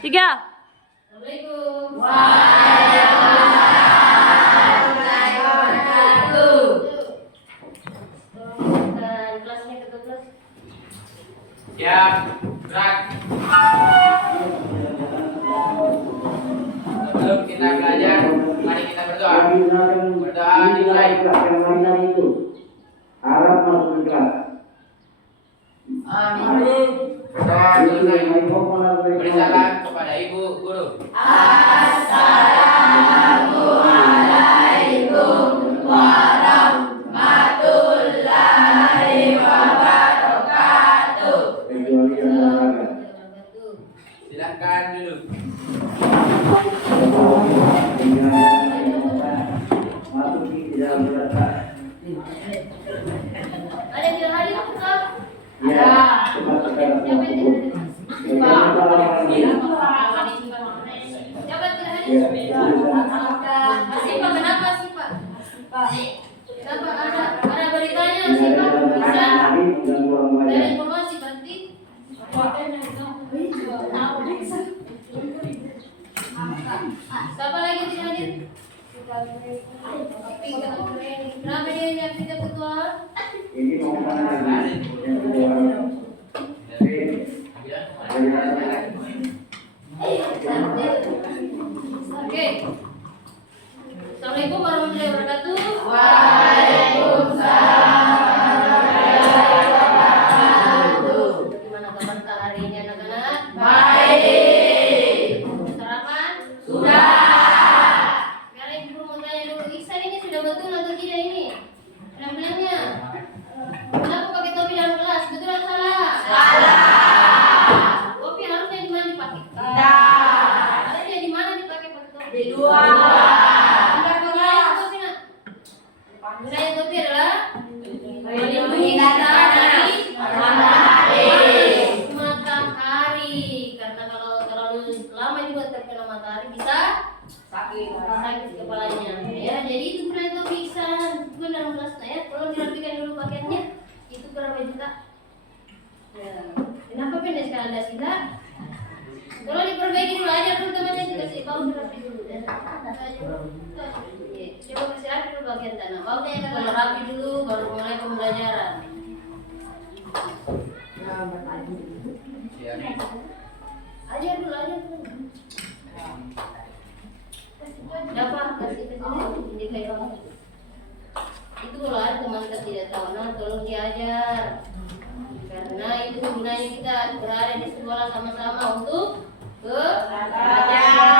Tiga. Assalamualaikum. Waalaikumsalam warahmatullahi wabarakatuh. Dan kelasnya ke-12. Siap, gerak. Sebelum kita belajar, mari kita berdoa. Berdoa dimulai. Harap masuk kelas. Amin. Berdoa selesai. Beri salam kepada Ibu Guru. Assalamualaikum warahmatullahi wabarakatuh. Silakan duduk. Masuk di dalam letak. Ada yang bilang hari itu kak? Ya, cuma sekarang. Siapa yang tidak hadir? Siapa yang tidak hadir? Masih Pak, kenapa sih Pak? Kenapa ada beritanya sih Pak? Bisa ada informasi berarti? Siapa lagi yang tidak hadir? Kenapa dia yang tidak ketua? Ini mau kemana lagi? Yang kedua. Oke. Assalamualaikum warahmatullahi wabarakatuh. Gimana kabar hari ini anak-anak? Baik. Sarapan? Sudah. Sekarang ibu mau tanya dulu, Iksan ini sudah betul atau tidak ini? Penampilannya? Kenapa pakai topi dalam kelas? Betul atau salah? Salah. Topi harusnya di mana dipakai? Harusnya di mana dipakai pakai topi? Di luar. Gunanya topi adalah melindungi kita dari matahari. Karena kalau terlalu lama juga terkena matahari bisa sakit kepalanya. Ya, jadi itu gunanya topi Iksan. Itu kan dalam kelas ya. Tolong dirapikan dulu pakaiannya. Itu berapa juta? Ya. Kenapa pendek sekali Anda sih? Tolong diperbaiki dulu aja dulu temannya dikasih bau dirapi dulu ya. Coba kasih rapi dulu bagian tanah. Baunya kalau rapi dulu baru mulai pembelajaran. Aja dulu. Dapat kasih ke sini ini kayak kamu. Itu kalau ada teman kita tidak tahu, nah tolong diajar. Karena itu gunanya kita berada di sekolah sama-sama untuk belajar.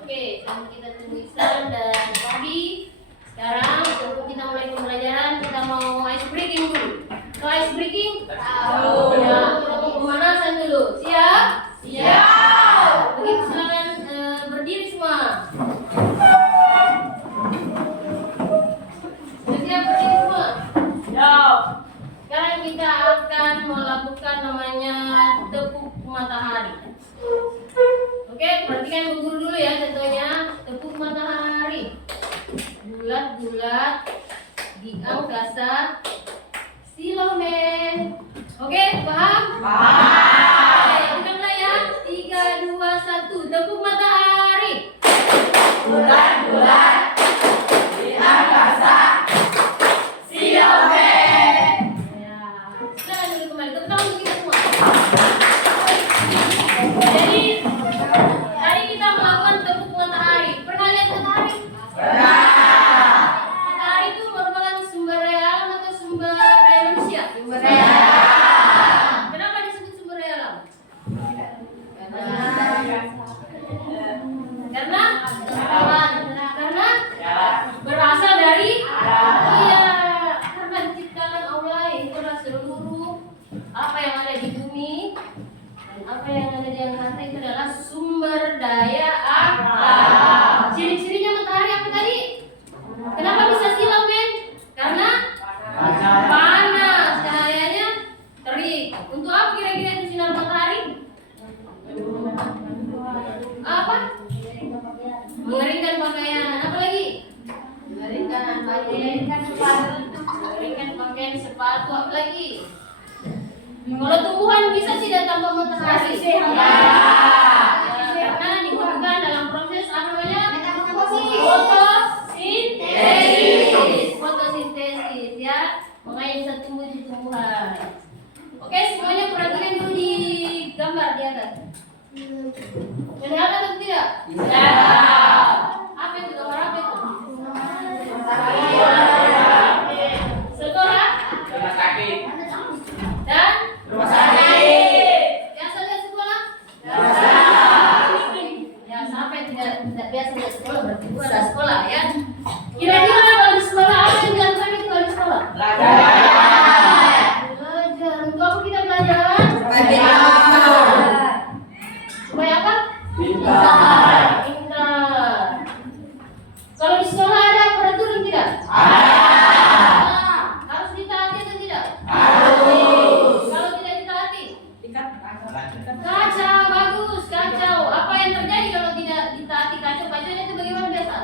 Oke, sambil kita tunggu Iksan dan Fabi. Sekarang sebelum kita mulai pembelajaran, kita mau ice breaking dulu. Kalau ice breaking? Tahu. Ya, kita mau pemanasan dulu. Siap? Siap. Oke, silakan berdiri semua. Siap berdiri semua? Siap. Sekarang kita akan melakukan namanya tepuk matahari. Oke, perhatikan Bu Guru dulu ya contohnya. Tepuk matahari. Bulat-bulat di angkasa Silomen. Oke, paham? Paham. Oke, ulanglah ya. 3, 2, 1. Tepuk matahari. Bulat-bulat di angkasa Silomen. Ya. Sekarang dulu kembali. Tepuk tangan untuk kita semua. Jadi hari kita melakukan tepuk matahari. Pernah lihat matahari? Pernah. Matahari itu merupakan sumber daya alam atau sumber daya manusia? Sumber daya alam. Kenapa disebut sumber daya alam? Karena berasal dari iya, karena diciptakan Allah itu adalah seluruh apa yang ada di bumi dan apa yang ada di angkasa itu adalah sumber daya alam. Ciri-cirinya matahari apa tadi? Kenapa bisa silau men? Karena panas, cahayanya terik. Untuk apa kira-kira itu sinar matahari? Apa? Mengeringkan pakaian. Apa lagi? Mengeringkan pakaian sepatu. Apa lagi? Kalau tumbuhan bisa tidak tanpa matahari? Ya. di atas? Kelihatan atau tidak? Ya. Apa itu gambar apa itu? Sakit. Sekolah Rumah sakit. dan Rumah sakit. biasa lihat sekolah? Biasa. Ya, sampai tidak biasa lihat sekolah berarti itu ada sekolah ya. Kira-kira kalau di sekolah apa yang dilakukan itu kalau di sekolah? Belajar. Belajar. Untuk apa kita belajar? Supaya apa? Pintar. Pintar. Kalau di sekolah ada peraturan tidak? Harus ditaati atau tidak? Kalau tidak ditaati? Kacau, bagus, kacau. Apa yang terjadi kalau tidak ditaati kacau? Kacaunya itu bagaimana biasa?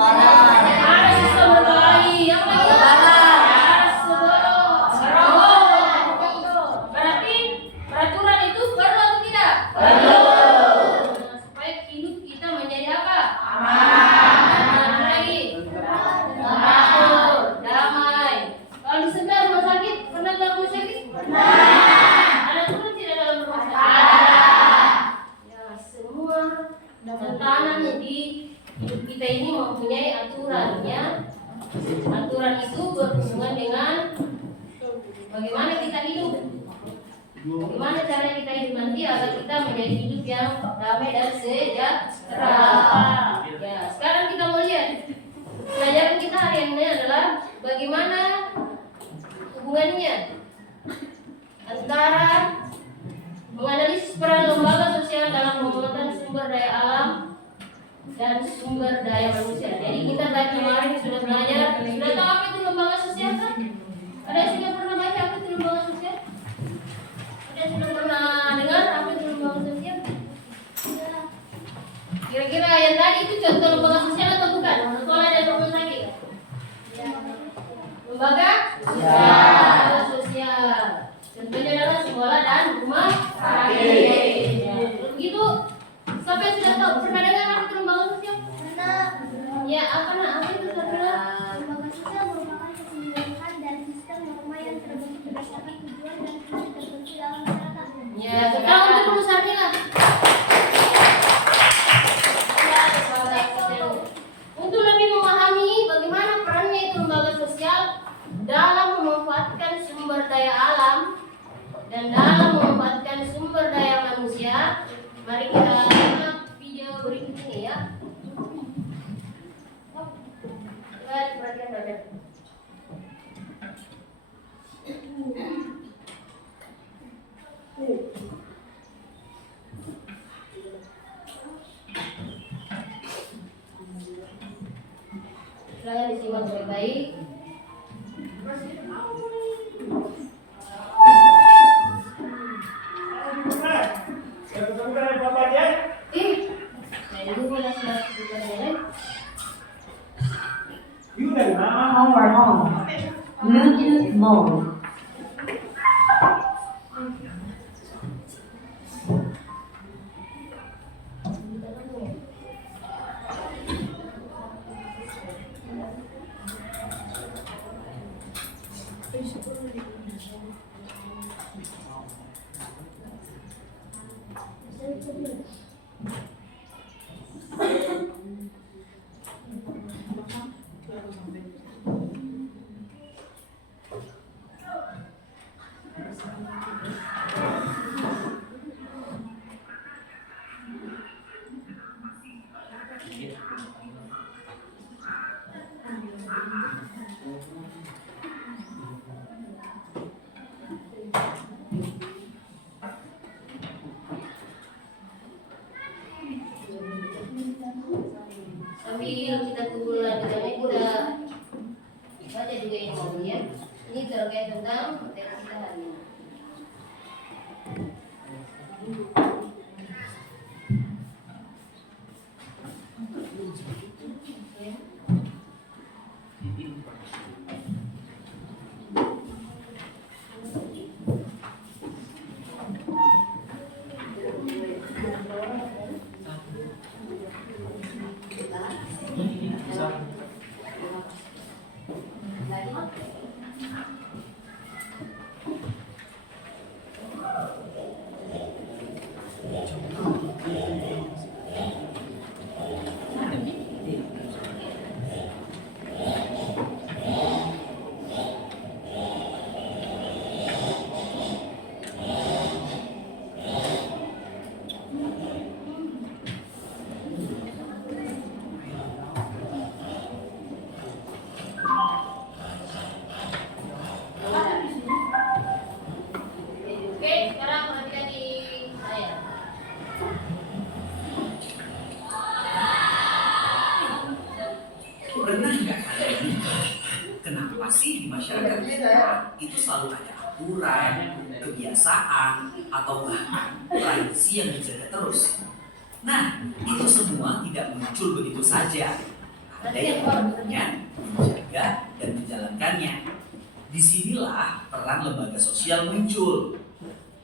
Ada sistem berkelahi. Yang lagi? Ada seborong. Berarti peraturan itu perlu atau tidak? Supaya hidup kita menjadi apa? Aman. Lagi. Makmur, damai. Kalau di sebelah rumah sakit, pernah ke rumah sakit? Ada turun tidak dalam rumah sakit? Ya, semua tatanan di hidup kita ini mempunyai aturan ya. Aturan itu berhubungan dengan bagaimana kita hidup. Bagaimana cara kita hidup nanti agar kita menjadi hidup yang damai dan sejahtera. Ya, sekarang kita mau lihat pelajaran kita hari ini adalah bagaimana hubungannya antara menganalisis peran lembaga sosial dalam pengembangan sumber daya alam dan sumber daya manusia. Jadi kita tadi kemarin sudah belajar, sudah tahu apa itu lembaga sosial kan? Ada yang sudah pernah baca apa itu lembaga sosial? Ada yang sudah pernah dengar apa itu lembaga sosial? Kira-kira yang tadi itu contoh lembaga sosial atau bukan? Sekolah dan rumah sakit. Lembaga sosial. Contohnya adalah sekolah dan rumah sakit. Ya, begitu. Siapa yang sudah tahu pernah dengar apa itu lembaga sosial? Ya, apa itu saudara? Lembaga sosial merupakan keseluruhan dan sistem norma yang terbentuk berdasarkan tujuan dan fungsi tertentu dalam masyarakat. Ya, sekarang untuk rumah sakit lah. Untuk lebih memahami bagaimana perannya itu lembaga sosial dalam memanfaatkan sumber daya alam dan dalam memanfaatkan sumber daya manusia, mari kita lihat video berikut ini ya. Perhatikan badan. Silakan disimak baik-baik. Power on. Bluetooth mode. Sambil kita tunggu lanjutannya, udah baca juga ini ya. Ini terkait tentang materi kita hari ini. Pernah nggak kalian mikir, kenapa sih di masyarakat kita itu selalu ada aturan, kebiasaan, atau bahkan tradisi yang dijaga terus? Nah, itu semua tidak muncul begitu saja. Ada yang membuatnya, menjaga, dan menjalankannya. Disinilah peran lembaga sosial muncul.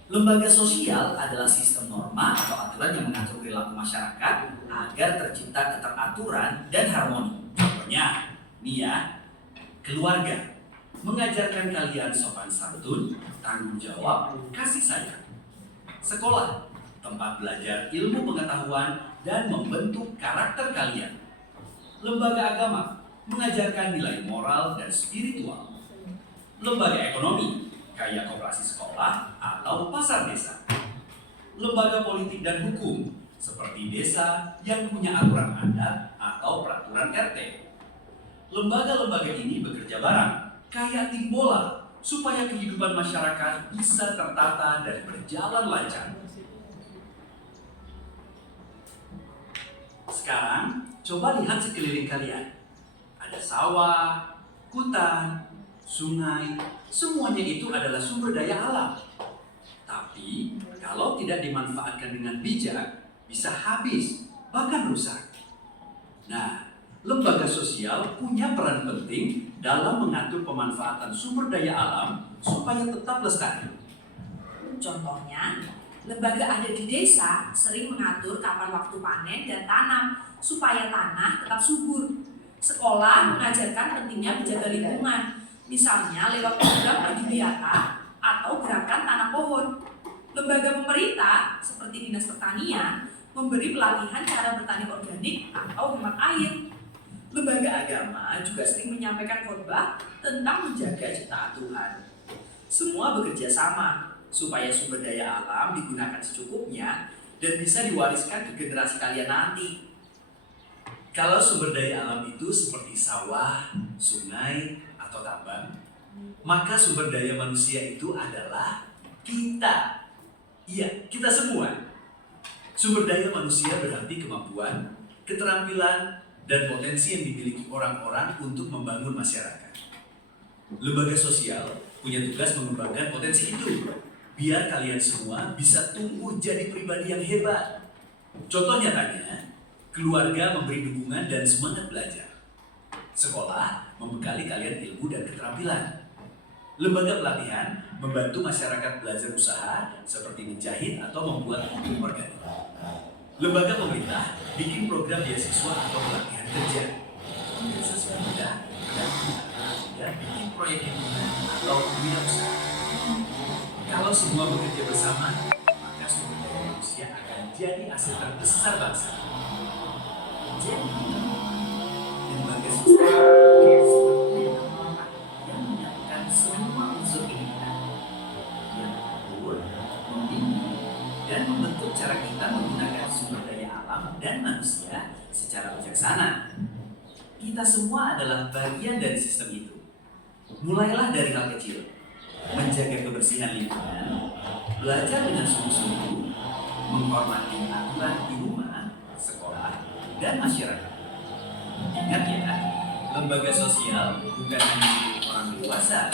Lembaga sosial adalah sistem norma atau aturan yang mengatur perilaku masyarakat agar tercipta keteraturan dan harmoni. Contohnya, nih ya, keluarga mengajarkan kalian sopan santun, tanggung jawab, kasih sayang. Sekolah, tempat belajar ilmu pengetahuan dan membentuk karakter kalian. Lembaga agama mengajarkan nilai moral dan spiritual. Lembaga ekonomi, kayak koperasi sekolah atau pasar desa. Lembaga politik dan hukum, seperti desa yang punya aturan adat atau peraturan RT. Lembaga-lembaga ini bekerja bareng, kayak tim bola, supaya kehidupan masyarakat bisa tertata dan berjalan lancar. Sekarang, coba lihat sekeliling kalian. Ada sawah, hutan, sungai, semuanya itu adalah sumber daya alam. Tapi, kalau tidak dimanfaatkan dengan bijak, bisa habis, bahkan rusak. Nah, lembaga sosial punya peran penting dalam mengatur pemanfaatan sumber daya alam supaya tetap lestari. Contohnya, lembaga ada di desa sering mengatur kapan waktu panen dan tanam supaya tanah tetap subur. Sekolah mengajarkan pentingnya menjaga lingkungan, misalnya lewat program perbibiatan atau gerakan tanam pohon. Lembaga pemerintah seperti Dinas Pertanian memberi pelatihan cara bertani organik atau hemat air. Lembaga agama juga sering menyampaikan khotbah tentang menjaga ciptaan Tuhan. Semua bekerja sama supaya sumber daya alam digunakan secukupnya dan bisa diwariskan ke generasi kalian nanti. Kalau sumber daya alam itu seperti sawah, sungai, atau tambang, maka sumber daya manusia itu adalah kita. Iya, kita semua. Sumber daya manusia berarti kemampuan, keterampilan, dan potensi yang dimiliki orang-orang untuk membangun masyarakat. Lembaga sosial punya tugas mengembangkan potensi itu, biar kalian semua bisa tumbuh jadi pribadi yang hebat. Contoh nyatanya, keluarga memberi dukungan dan semangat belajar. Sekolah membekali kalian ilmu dan keterampilan. Lembaga pelatihan membantu masyarakat belajar usaha seperti menjahit atau membuat pupuk organik. Lembaga pemerintah bikin program beasiswa atau pelatihan kerja. Organisasi muda dan bikin proyek lingkungan atau wirausaha. Kalau semua bekerja bersama, maka sumber daya manusia akan jadi aset terbesar bangsa. Jadi, lembaga sosial yang menyatukan semua unsur kehidupan, yang mengatur, membimbing, dan membentuk cara kita menggunakan sumber daya alam dan manusia secara bijaksana. Kita semua adalah bagian dari sistem itu. Mulailah dari hal kecil, menjaga kebersihan lingkungan, belajar dengan sungguh-sungguh, menghormati aturan di rumah, sekolah, dan masyarakat. Ingat ya, lembaga sosial bukan hanya milik orang dewasa,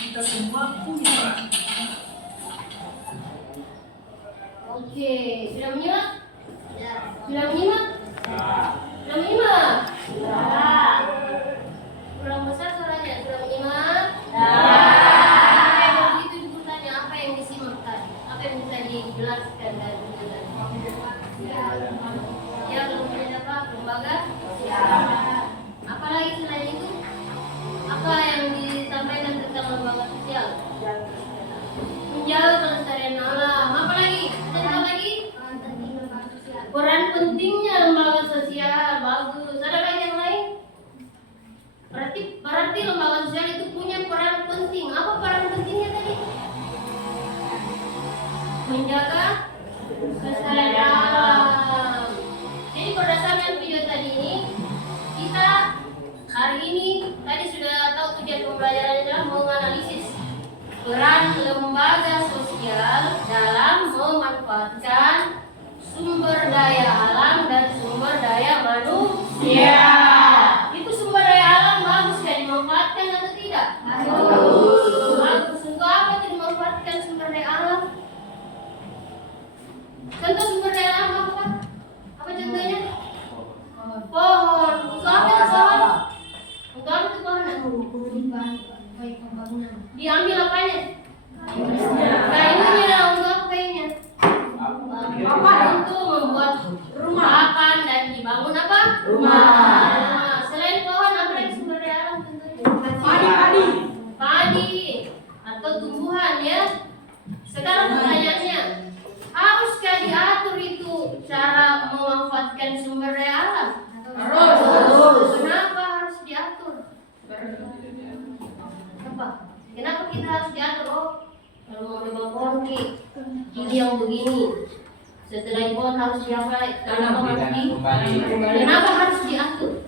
kita semua punya peran. Oke, sudah menyimak? Sudah menyimak? Sudah menyimak? Kurang besar suaranya, sudah menyimak? Kalau begitu dipertanya apa yang disimak tadi? Apa yang bisa dijelaskan dari itu tadi? Ya, kemudian apa? Lembaga? Apalagi selain itu? Apa yang disampaikan tentang lembaga sosial? Menjaga kelestarian alam. Apa lagi? Apa lagi? Peran pentingnya lembaga sosial. Bagus. Ada lagi yang lain? Berarti lembaga sosial itu punya peran penting. Apa peran pentingnya tadi? Menjaga kelestarian alam. Jadi berdasarkan video tadi ini, kita hari ini tadi sudah tahu tujuan pembelajaran adalah menganalisis peran lembaga sosial dalam memanfaatkan sumber daya alam dan sumber daya manusia. Itu sumber daya Untuk membuat pakan dan dibangun apa? Rumah. Selain pohon apa yang sumber daya alam tentunya? Padi atau tumbuhan ya. Sekarang pertanyaannya, haruskah diatur itu cara memanfaatkan sumber daya alam? Harus. Kenapa harus diatur? Kenapa kita harus diatur? Oh, kalau mau nebang pohon ini yang begini. Setelah di pohon harus diapa? Kenapa harus Kenapa harus diatur?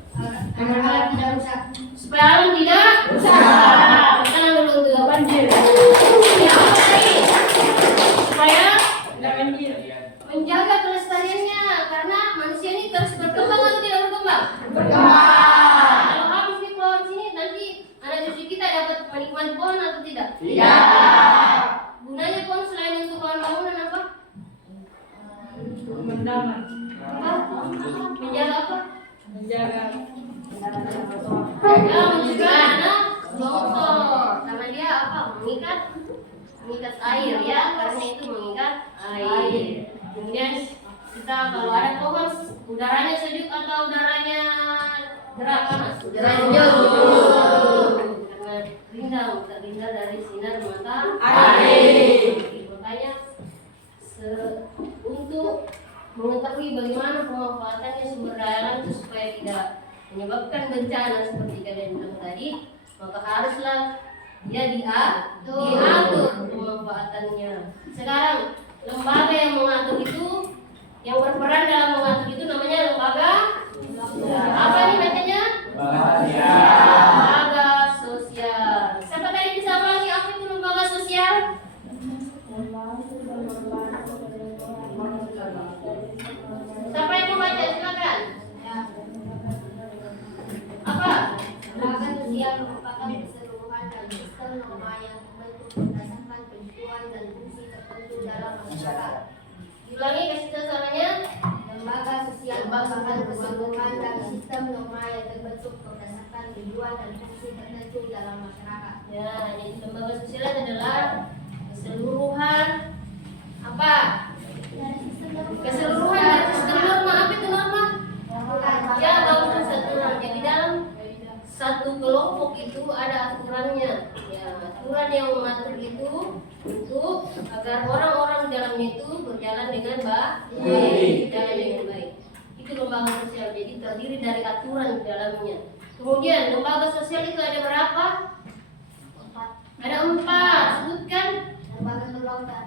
Agar tidak rusak. Supaya alam tidak rusak. Karena dulu tuh banjir. Ya, apa lagi? Supaya menjaga kelestariannya, karena manusia ini terus berkembang atau tidak berkembang? Berkembang. Kalau habis di pohon sini, nanti anak cucu kita dapat menikmati pohon atau tidak? Tidak. Gunanya pohon selain untuk bahan bangunan apa? Menjaga apa? Menjaga. Ya, mencegah anak longsor, karena dia apa? Mengikat air ya, karena itu mengikat air. Kemudian kita kalau ada pohon, udaranya sejuk atau udaranya gerak panas? Udaranya sejuk. Karena terhindar dari sinar matahari. Makanya untuk mengetahui bagaimana pemanfaatannya sumber daya alam itu supaya tidak menyebabkan bencana seperti kalian bilang tadi, maka haruslah dia diatur pemanfaatannya. Sekarang lembaga yang mengatur itu, yang berperan dalam mengatur itu namanya lembaga apa nih namanya? Lembaga sosial. Siapa tadi bisa ulangi apa itu lembaga sosial? Siapa yang mau baca? Silakan. Apa? Lembaga sosial merupakan keseluruhan dan sistem norma yang terbentuk berdasarkan kebutuhan dan fungsi tertentu dalam masyarakat. Diulangi kasih soalnya. Lembaga sosial merupakan keseluruhan dan sistem norma yang terbentuk berdasarkan tujuan dan fungsi tertentu dalam masyarakat. Ya, jadi lembaga sosial adalah keseluruhan apa? Keseluruhan dari sistem norma. Apa itu norma? Ya, bagus aturan. Jadi dalam satu kelompok itu ada aturannya. Ya, aturan yang mengatur itu untuk agar orang-orang dalamnya itu berjalan dengan baik. Itu lembaga sosial. Jadi terdiri dari aturan di dalamnya. Kemudian lembaga sosial itu ada berapa? Ada 4. Sebutkan.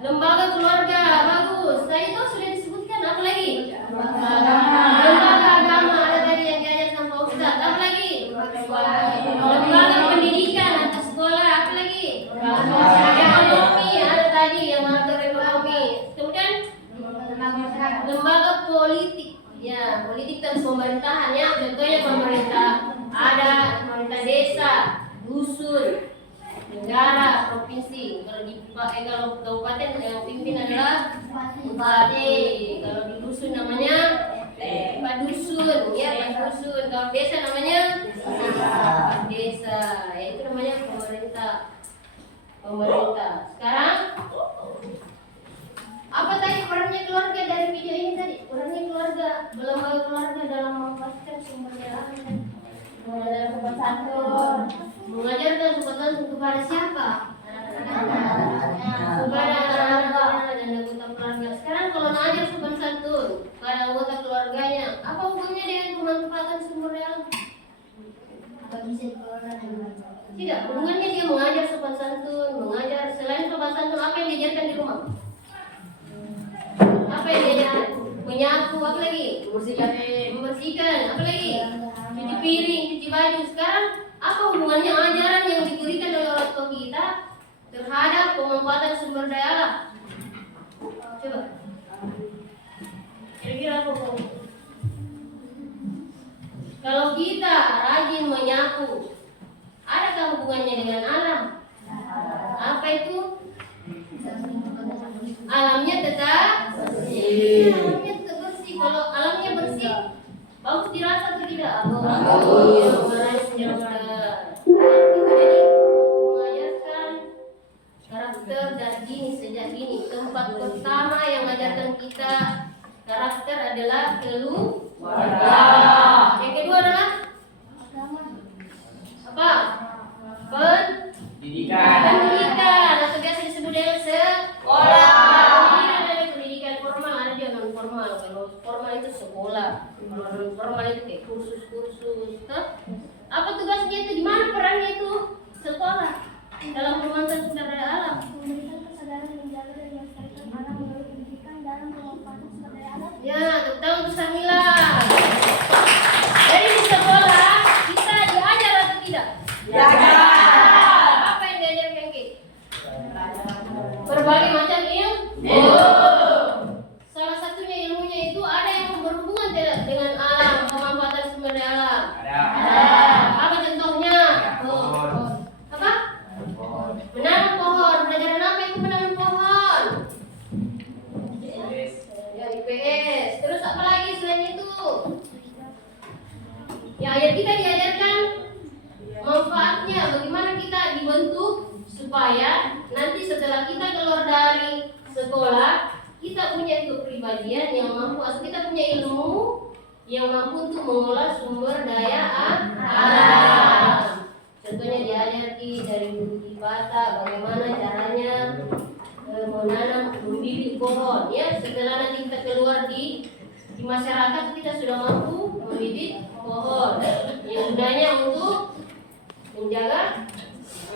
Lembaga keluarga. Bagus. Tadi itu sudah disebutkan. Apa lagi? Lembaga agama. Ada tadi yang diajar sama Ustaz. Apa lagi? Lembaga pendidikan atau sekolah. Apa lagi? Ekonomi. Ada tadi yang mengatur ekonomi. Kemudian lembaga politik. Ya, politik dan pemerintahan ya. Contohnya pemerintah. Ada pemerintah desa, dusun, negara, provinsi. Kalau kabupaten yang pimpin adalah bupati. Kalau di dusun namanya Pak Dusun, ya Pak Dusun. Kalau desa namanya desa. Ya, itu namanya pemerintah. Sekarang apa tadi perannya keluarga dari video ini tadi? Perannya keluarga, lembaga keluarga dalam memanfaatkan sumber daya alam. Mengajarkan sopan santun. Mengajarkan sopan santun kepada siapa? Kepada anak-anaknya dan anggota keluarga. Sekarang kalau mengajar sopan santun kepada anggota keluarganya, apa hubungannya dengan pemanfaatan sumber daya alam? Tidak, hubungannya dia mengajar sopan santun, mengajar selain sopan santun apa yang diajarkan di rumah? Apa yang diajarkan? Menyapu, apa lagi? Membersihkan, apa lagi? Cuci piring, cuci baju. Sekarang apa hubungannya ajaran yang diberikan oleh orang tua kita terhadap pemanfaatan sumber daya alam? Coba. Kira-kira apa? Kalau kita rajin menyapu, adakah hubungannya dengan alam? Apa itu? Alamnya tetap bersih. Alamnya tetap bersih. Kalau alamnya bersih, bagus dirasa atau tidak? Bagus. Kita jadi mengajarkan karakter dan sejak dini. Tempat pertama yang mengajarkan kita Klaster adalah keluarga. Yang kedua adalah apa? Pendidikan atau biasa disebut dengan sekolah. Ini ada pendidikan formal, ada yang non formal. Kalau formal itu sekolah, non formal itu kayak kursus-kursus. Apa tugasnya itu? Gimana perannya itu sekolah dalam penguasaan sumber daya alam? Memberikan kesadaran menjaga dan melestarikan alam melalui pendidikan dalam pemanfaatan sumber daya alam. Ya, tentang Samila. Jadi di sekolah kita diajar atau tidak? Apa yang diajarkan Ki? Berbagai macam ilmu. Salah satunya ilmunya itu ada yang berhubungan dengan alam, pemanfaatan sumber daya alam. Apa contohnya? Apa? Menanam pohon. Pelajaran apa itu menanam pohon? Ya, IPS. Terus apa lagi selain itu? Ya, ayat kita diajarkan manfaatnya, bagaimana kita dibentuk supaya nanti setelah kita keluar dari sekolah kita punya kepribadian yang mampu, atau kita punya ilmu yang mampu untuk mengolah sumber daya alam. Contohnya diajari dari guru Kipata bagaimana caranya menanam membibit pohon. Ya, setelah nanti kita keluar di masyarakat kita sudah mampu membibit pohon yang gunanya untuk menjaga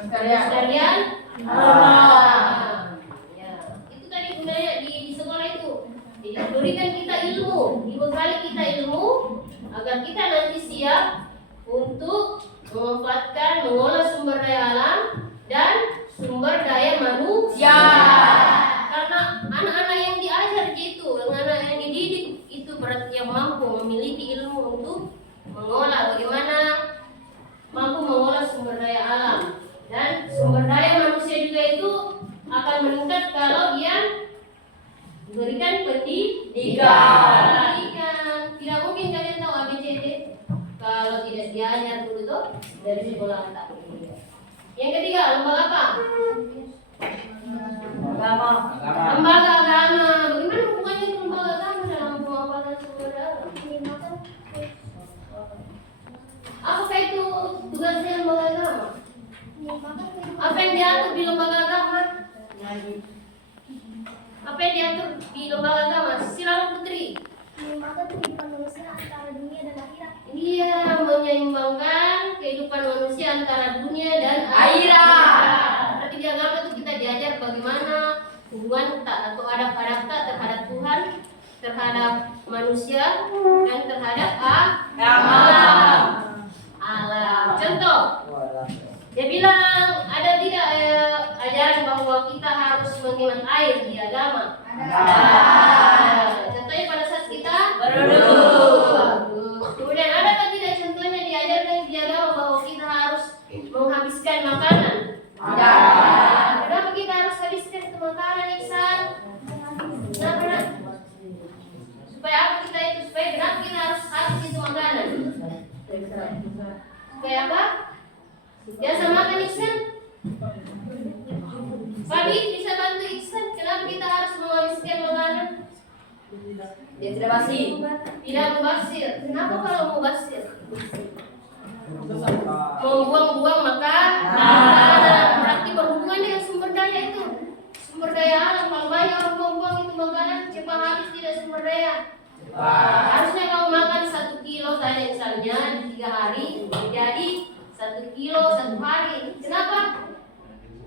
kelestarian alam. Ya, itu tadi gunanya di sekolah itu. Jadi berikan kita ilmu, dibekali kita ilmu agar kita nanti siap untuk memanfaatkan, mengolah sumber daya alam dan sumber daya manusia. Karena anak-anak yang diajar itu, anak-anak yang dididik itu berarti yang mampu memiliki ilmu untuk mengolah, bagaimana mampu mengolah sumber daya alam. Dan sumber daya manusia juga itu akan meningkat kalau dia diberikan pendidikan. Tidak mungkin kalian tahu ABCD kalau tidak diajar dulu tuh dari sekolah tak. Yang ketiga, lembaga apa? Lembaga agama. Bagaimana hubungannya dengan lembaga agama dalam pemanfaatan sumber daya alam? Apakah itu tugasnya lembaga agama? Apa yang diatur di lembaga agama? Apa yang diatur di lembaga agama? Silakan Putri. Menyeimbangkan kehidupan manusia antara dunia dan akhirat. Iya, menyeimbangkan kehidupan manusia antara dunia dan akhirat. Berarti di agama itu kita diajar bagaimana hubungan tak atau adab-adab tak terhadap Tuhan, terhadap manusia, dan terhadap alam. Contoh, dia bilang ada tidak ajaran bahwa kita harus menghemat air di agama? Contohnya pada saat kita berwudu. Kemudian ada kan tidak contohnya diajarkan di agama bahwa kita harus menghabiskan makanan? Kenapa kita harus habiskan itu makanan, Iksan? Kenapa? Supaya apa kita itu? Supaya kenapa kita harus habis itu makanan? Supaya apa? Biasa makan Iksan? Fabi bisa bantu Iksan? Kenapa kita harus menghabiskan makanan? Dia tidak basi. Tidak mubasir. Kenapa kalau mubasir? Membuang-buang makanan. Berarti berhubungan dengan sumber daya itu. Sumber daya alam. Kalau banyak orang buang-buang itu makanan, cepat habis tidak sumber daya. Harusnya kamu makan 1 kilo saja misalnya di 3 hari, jadi 1 kilo 1 hari. Kenapa?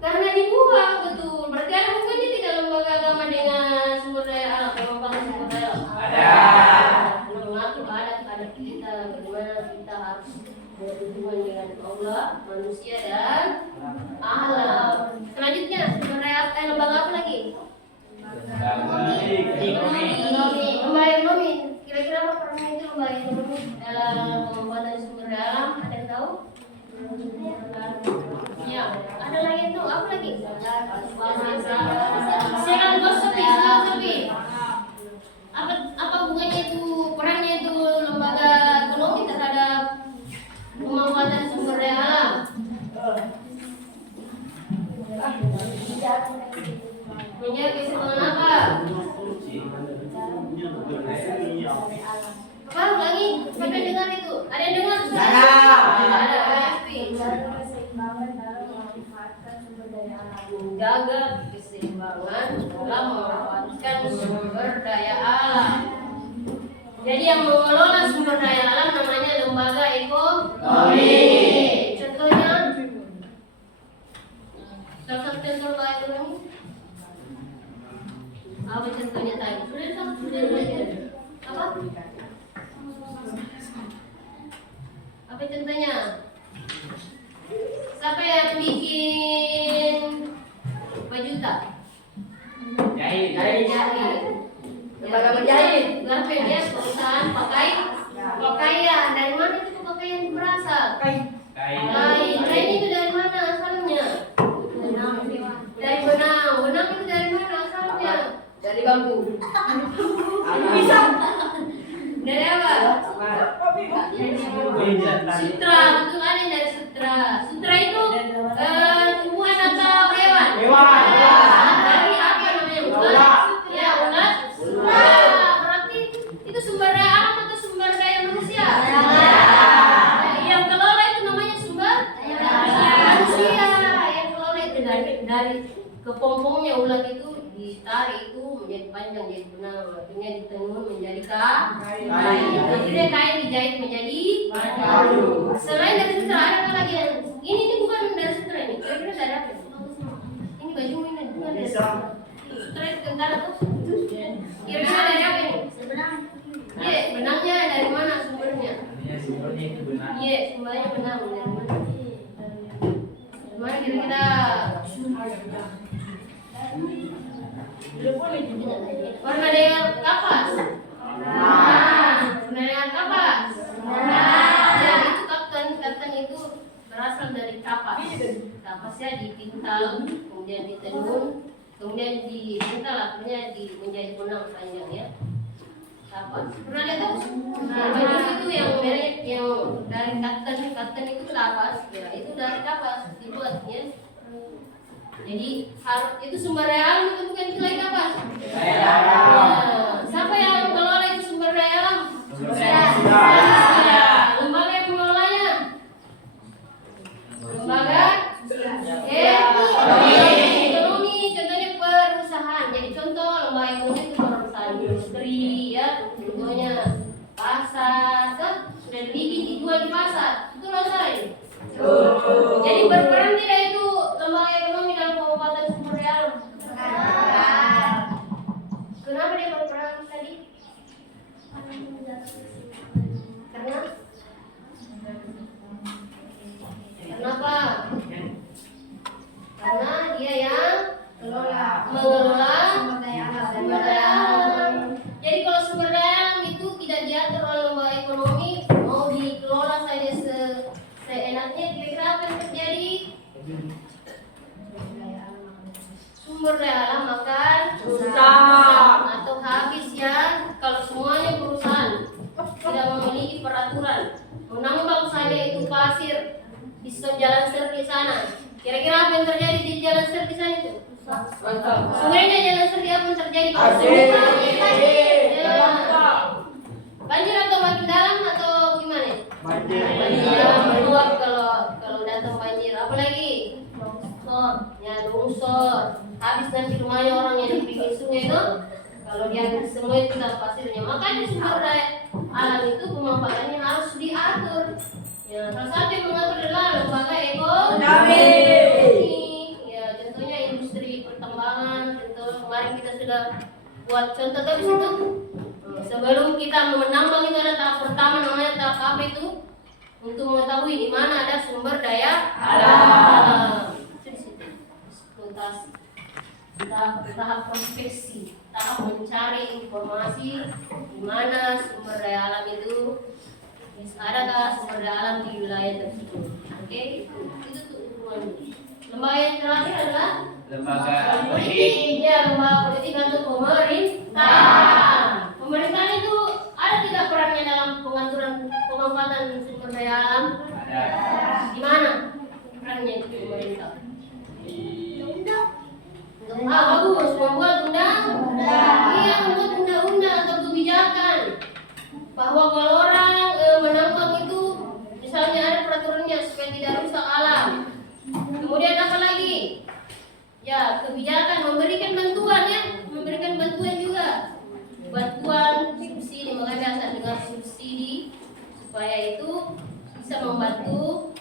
Karena dibuang, betul. Berarti ada hubungannya tidak lembaga agama dengan sumber daya alam, pemanfaatan sumber daya alam? Ada. Mengatur adat kita, bagaimana kita harus berhubungan dengan Allah, manusia dan alam. Selanjutnya sumber daya lembaga apa lagi? Lembaga ekonomi. Kira-kira apa perannya itu lembaga ekonomi dalam pemanfaatan sumber daya alam? Ada yang tahu? Ya, ada lagi yang tahu apa lagi? Silakan bos Sofi. Apa hubungannya itu, perannya itu lembaga ekonomi terhadap pemanfaatan sumber daya alam? Menjaga keseimbangan apa? Siapa yang dengar itu? Ada yang dengar? Ada. Ada pasti. Keseimbangan dalam memanfaatkan sumber daya alam. Menjaga keseimbangan dalam memanfaatkan sumber daya alam. Jadi yang mengelola sumber daya alam namanya lembaga ekonomi. Contohnya, salah satu contoh lembaga ekonomi. Apa contohnya tadi? Sudah apa? Apa contohnya? Siapa yang bikin baju tak? Jahit. Lembaga menjahit. Garpe dia perusahaan pakaian. Dari mana itu pakaian berasal? Kain itu dari mana asalnya? Dari benang. Benang itu dari mana asalnya? Dari bambu. Dari apa? Sutra, betul, ada yang dari sutra. Sutra itu tumbuhan atau hewan? Dari apa namanya? Ulat. Ya, ulat. Sutra. Berarti itu sumber daya alam atau sumber daya manusia? Yang kelola itu namanya sumber daya manusia. Yang kelola itu dari kepompongnya ulat itu ditarik itu menjadi panjang jadi benang, akhirnya ditenun menjadi kain. Akhirnya kain dijahit menjadi baju. Selain dari sutra ada apa lagi? Ini bukan dari sutra ini. Kira-kira dari apa? Ini baju ini bukan dari sutra. Sutra itu tentara tuh. Kira-kira dari apa ini? Iya, benangnya dari mana sumbernya? Iya, sumbernya benang dari mana? Mana kira-kira? Warna dengan kapas. Warna dengan kapas. Ya, itu kaftan itu berasal dari kapas. Kapasnya dipintal, kemudian ditenun, kemudian dipintal, akhirnya menjadi benang panjang ya. Kapas. Pernah lihat tuh? Baju itu yang merek yang dari kaftan itu kapas. Ya, itu dari kapas dibuat ya. Jadi itu sumber daya alam itu bukan nilai kapas. Siapa yang mengelola itu sumber daya alam? Lembaga yang mengelolanya? Lembaga ekonomi. Contohnya perusahaan. Jadi contoh lembaga ekonomi itu perusahaan industri ya. Contohnya pasar kan sudah dibikin dijual di pasar. Itu loh saya. Jadi berperan tidak itu lembaga ekonomi dalam penguatan sumber daya alam? Kenapa dia berperan tadi? Kenapa? Karena dia yang mengelola sumber daya alam. Jadi kalau sumber daya alam itu tidak diatur oleh lembaga ekonomi, mau dikelola saja seenaknya, kira-kira apa yang terjadi? Sumber daya alam akan rusak atau habis ya. Kalau semuanya perusahaan tidak memiliki peraturan, menambang saja itu pasir di jalan ser di sana, kira-kira apa yang terjadi di jalan ser di sana itu? Sungainya jalan ser apa yang terjadi? Banjir atau makin dalam atau gimana? Ya, meluap kalau datang banjir. Apalagi longsor. Habis nanti rumahnya orang yang di pinggir sungai itu, kalau dia semua itu dalam pasirnya. Makanya sumber daya alam itu pemanfaatannya harus diatur. Ya, salah satu yang mengatur adalah lembaga ekonomi. Ya, contohnya industri pertambangan. Contoh kemarin kita sudah buat contoh tadi situ. Sebelum kita menambang itu ada tahap pertama namanya tahap apa itu? Untuk mengetahui di mana ada sumber daya alam. Tahap prospeksi, tahap mencari informasi di mana sumber daya alam itu, adakah sumber daya alam di wilayah tersebut. Oke, itu tuh hubungan. Lembaga yang terakhir adalah lembaga politik. Ya, lembaga politik atau pemerintahan. Pemerintahan itu ada tidak perannya dalam pengaturan pemanfaatan sumber daya alam? ada Di mana perannya itu pemerintah? Bagus, membuat undang-undang. Iya, membuat undang-undang atau kebijakan bahwa kalau orang supaya itu bisa membantu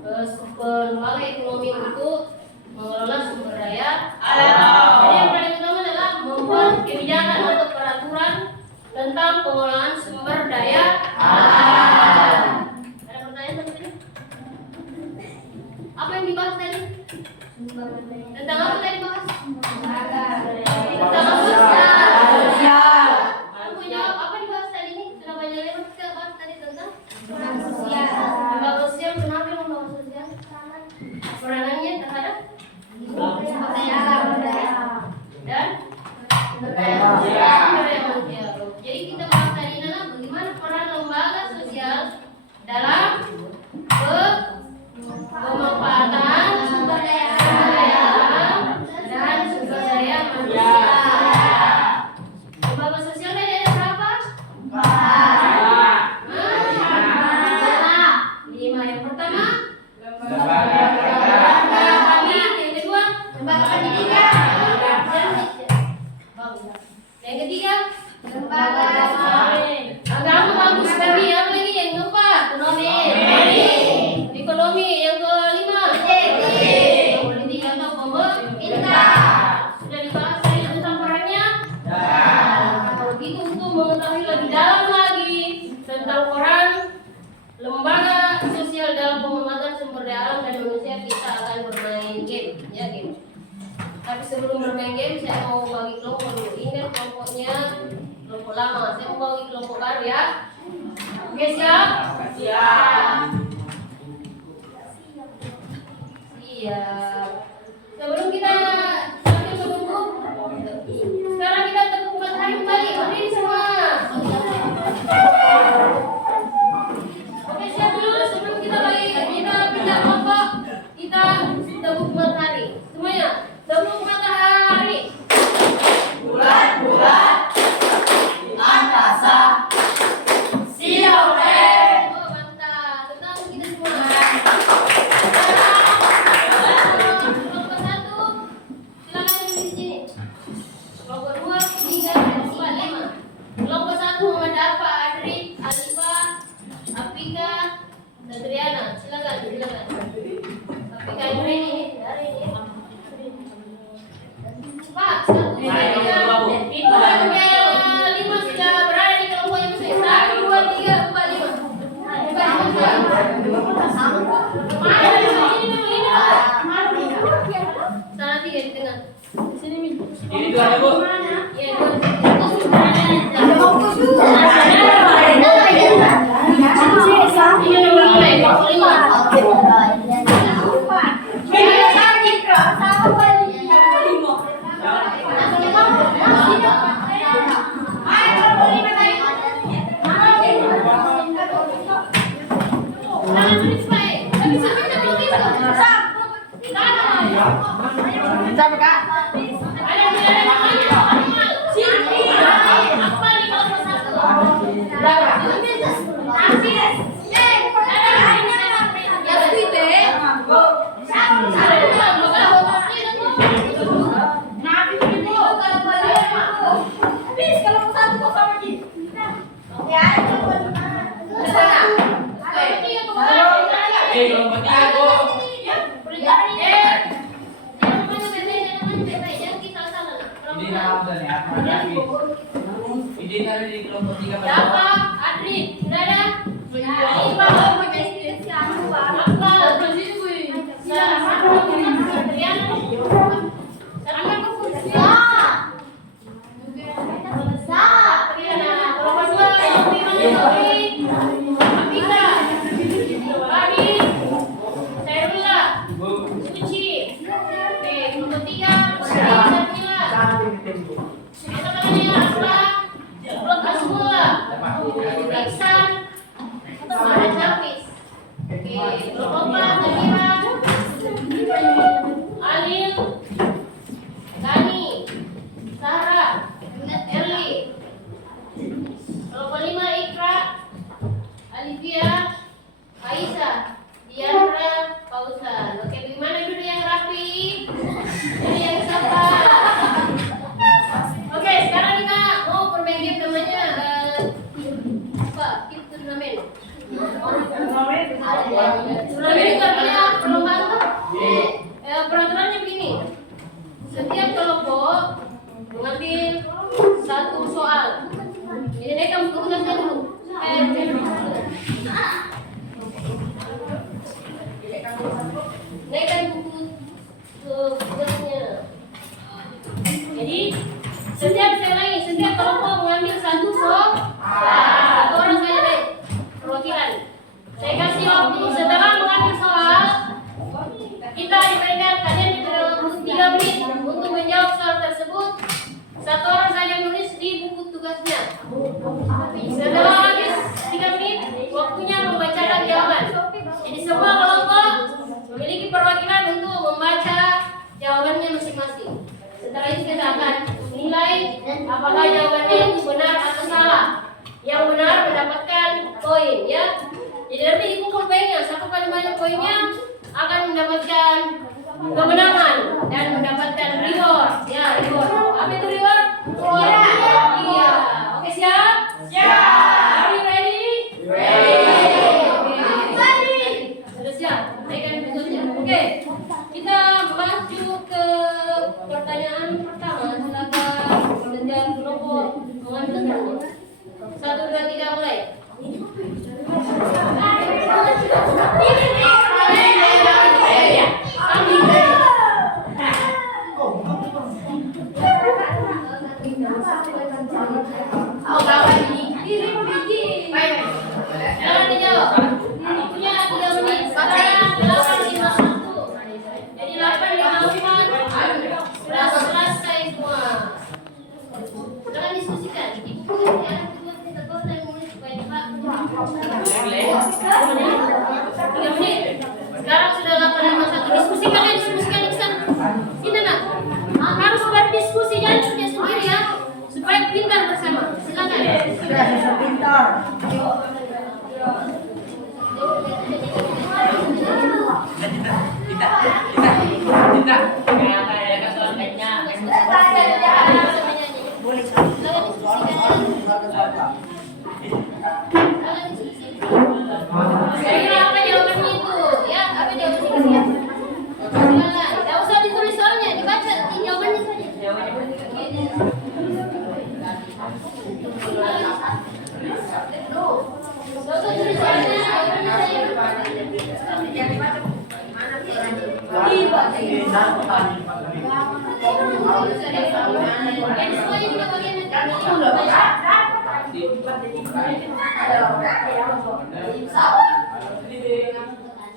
pengelola ekonomi untuk mengelola sumber daya alam. Jadi yang paling utama adalah membuat kebijakan atau peraturan tentang pengelolaan sumber daya alam. Ada pertanyaan tadi? Apa yang dibahas tadi? Tentang apa tadi bahas? Tentang sosial. Kamu jawab apa dibahas tadi ini? Sudah banyak lebar kita bahas tadi tentang sosial. Lembaga sosial, kenapa lembaga sosial? Peranannya terhadap dan manusia. Jadi kita bahas tadi adalah bagaimana peran lembaga sosial dalam pemanfaatan sumber daya alam dan sumber daya manusia. Lembaga sosial tadi ada berapa? 5. Yang pertama yang kedua lembaga pendidikan, yang ketiga lembaga agama bagus, tapi yang lagi yang keempat ekonomi, yang kelima politik atau pemerintah. Sudah dibahas tadi tentang perannya. Begitu untuk mengetahui lebih dalam lagi tentang peran lembaga sosial dalam pengembangan sumber daya alam dan manusia, kita akan bermain game, ya game. Tapi sebelum bermain game, saya mau bagi kelompok dulu. Ingat kelompoknya kelompok lama. Saya mau bagi kelompok baru ya. Oke, siap? Siap. Siap. Sebelum kita sambil menunggu, sekarang kita tepuk matahari kembali. Berdiri semua. Oke, siap dulu. Sebelum kita pindah kelompok, kita tepuk matahari. Semuanya, tepuk matahari. Bulat-bulat angkasa siang. Oh, mantap. Tetap kita semua. Kelompok 1, silakan duduk di sini. Kelompok 2, 3, 4, 5. Kelompok 1 Muhammad Arfa, Adri, Alifah, Afika, dan Triana. Silakan. Afika ini. Pak, 1, 2, 3. Itu yang 5 sudah berada di kelompok yang besar. 1, 2, 3, 4, 5. Sana 3 di tengah. Sini Mi. Ini tuh ada, Bu. Iya, Siapa Kak? Kelompok 3, Bu. Ini nama udah nih, apa lagi? Ini tadi di kelompok 3 pada Siapa? Adri, sudah ada? Alil, Gani, Sarah, Erli. Kelompok 5 Ikra, Alivia, Aisyah, Diandra, Fauzan. Oke, bagaimana dulu yang rapi? Ini yang siapa? Oke, sekarang kita mau bermain game namanya apa? Keep turnamen. Sebelum ini kan punya perlombaan tuh. Peraturannya begini. Setiap kelompok mengambil satu soal. Jadi mereka tugasnya dulu. Naikkan buku tugasnya. Jadi setiap kelompok mengambil satu soal. Satu orang saja deh perwakilan. Saya kasih waktu setelah mengambil soal. Kita diberikan kalian diberi waktu 3 menit untuk menjawab soal tersebut. Satu orang saja menulis di buku tugasnya. Setelah habis 3 menit, waktunya membacakan jawaban. Jadi semua kelompok memiliki perwakilan untuk membaca jawabannya masing-masing. Setelah itu kita akan menilai apakah jawabannya itu benar atau salah. Yang benar mendapatkan poin, ya. Jadi nanti dikumpul poinnya, siapa paling banyak poinnya akan mendapatkan kemenangan dan mendapatkan reward. Ya, reward. Apa itu reward? Iya. Oke, siap? Siap. Are you ready? Sudah siap? Naikkan bukunya. Oke. Kita maju ke pertanyaan pertama. Silakan setiap kelompok mengambil satu. 1, 2, 3, mulai. Jangan dijawab. Punya 3 menit. Sekarang 8:51. Jadi 8:54 sudah selesai semua. Jangan diskusikan. Ibu ya, tegur dan menulis supaya Pak. 3 menit. Sekarang sudah 8:51. Diskusi kalian diskusikan di sana. Sini nak. Harus berdiskusi, jangan kerja sendiri ya. Supaya pintar bersama. Silakan. Sudah pintar. Tidak. Karena ya kesulitannya. Kira apa jawabannya itu? Ya, apa jawabannya? Silakan. Tidak usah ditulis soalnya, dibaca jawabannya saja.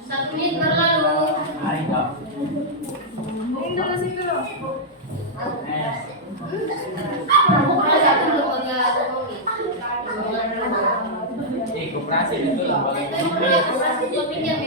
Satu menit berlalu. Koperasi itu lembaga. Koperasi itu pinjam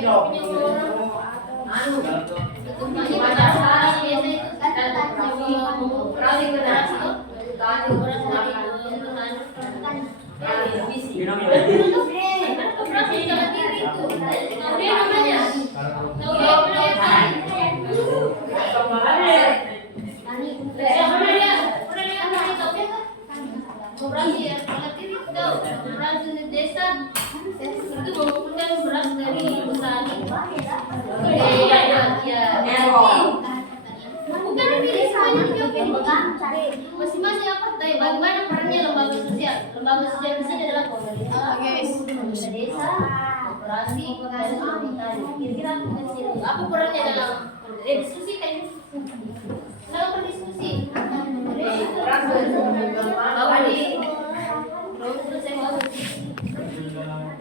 koperasi ya, koperasi desa itu mengumpulkan beras dari petani. Bukan pilih semuanya dijawabin. Masing-masing apa? Bagaimana perannya lembaga sosial? Lembaga sosial di sini adalah pemerintah, desa, koperasi, dan petani. Kira-kira apa perannya dalam diskusi kan? Dalam berdiskusi.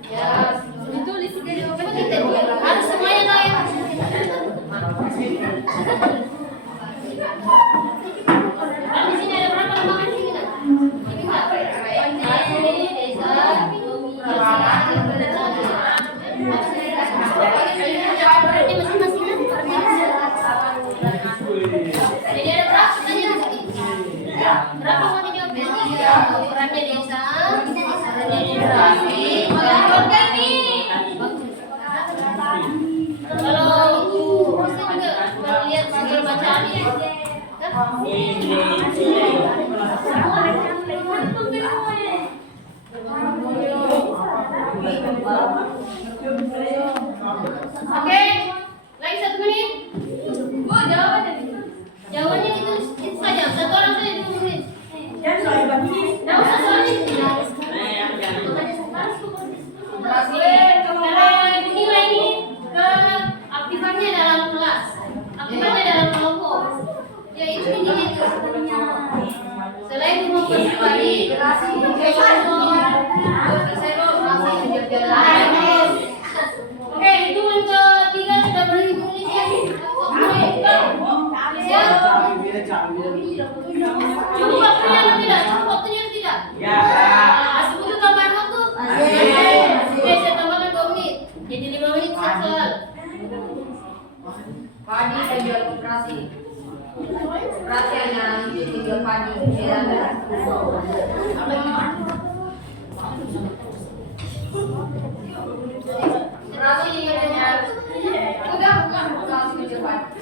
Ya, ditulis di jawaban kita. Harus semuanya tahu ya. Di sini ada berapa lembaga di sini? Ini enggak? Desa, jadi ada berapa tanya? Berapa mau dijawab? Perannya desa, kalau bisa juga melihat hasil bacaannya. Oke, lagi 1 menit. Oh, jawabannya. Jawabannya itu saja. Satu orang saja 2 menit. Nggak usah soalnya tidak. Karena dinilai ini keaktifannya dalam kelas, aktifannya dalam kelompok. Ya itu intinya itu. Selain kemampuan pribadi, oke, hitungan ketiga sudah berhenti menulis ya. Cukup waktunya atau tidak? Cukup waktunya atau tidak? Ya. Butuh tambahan waktu? Oke, saya tambahkan 2 menit. Jadi 5 menit satu soal. Padi dan jual koperasi. Koperasi hanya jual padi. Koperasi ini hanya udah koperasi jual padi.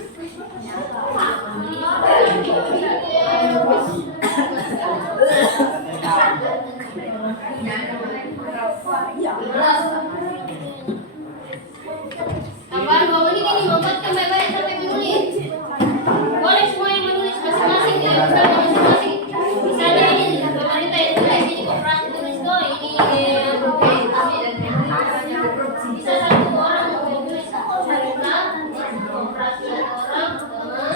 Tambahan 2 menit ini membuatkan baik-baik sampai menulis. Boleh semua yang menulis masing-masing ya, masing-masing. Misalnya ini pemerintah yang tulis ini koperasi tulis tuh ini bisa 1 orang yang tulis pemerintah koperasi 1 orang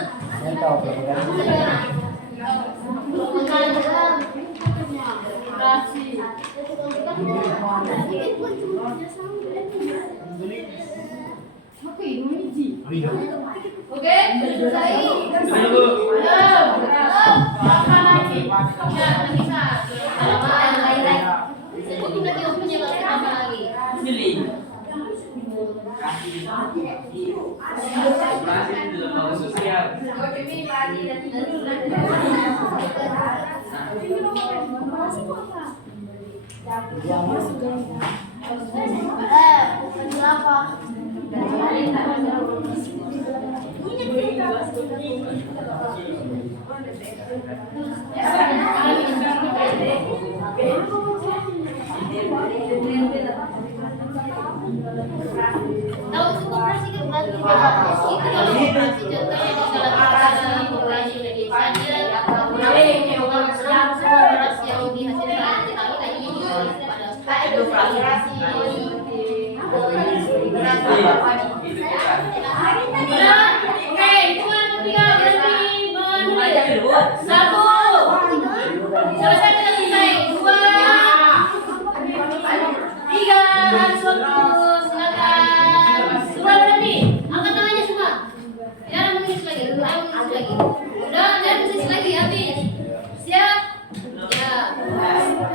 Oke, selesai. Apa lagi? Ya, bisa. Apa yang lain? Sebutkan lagi opsinya apa lagi? Pilih. Koperasi itu lembaga sosial. Tahu itu koperasi kan berarti itu kalau koperasi contohnya di salah satu koperasi di desa dia beras yang dihasilkan di Itali ini dijual kepada koperasi. Oke, hitungan ketiga berarti menulis 1. Selesai kita selesai 2 3 silakan. Semua berhenti. Angkat tangannya semua. Jangan menulis lagi. Udah, jangan menulis lagi. Habis. Siap? Ya.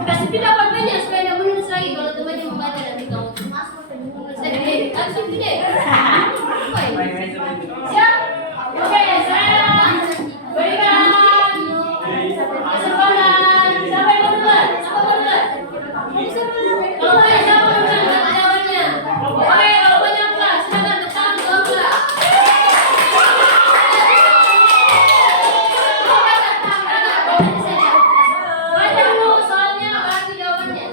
Kasih pindah pulpennya supaya nggak menulis lagi. Kalau temannya membaca nanti kamu menulis lagi. Kasih pindah. Siap? Oke, saya berikan kesempatan. Siapa yang mau duluan? Siapa mau duluan? Kalau saya siapa duluan? Jawabannya. Oke, kalau banyak kelas, silakan depan dua kelas. Baca dulu soalnya, berarti jawabannya.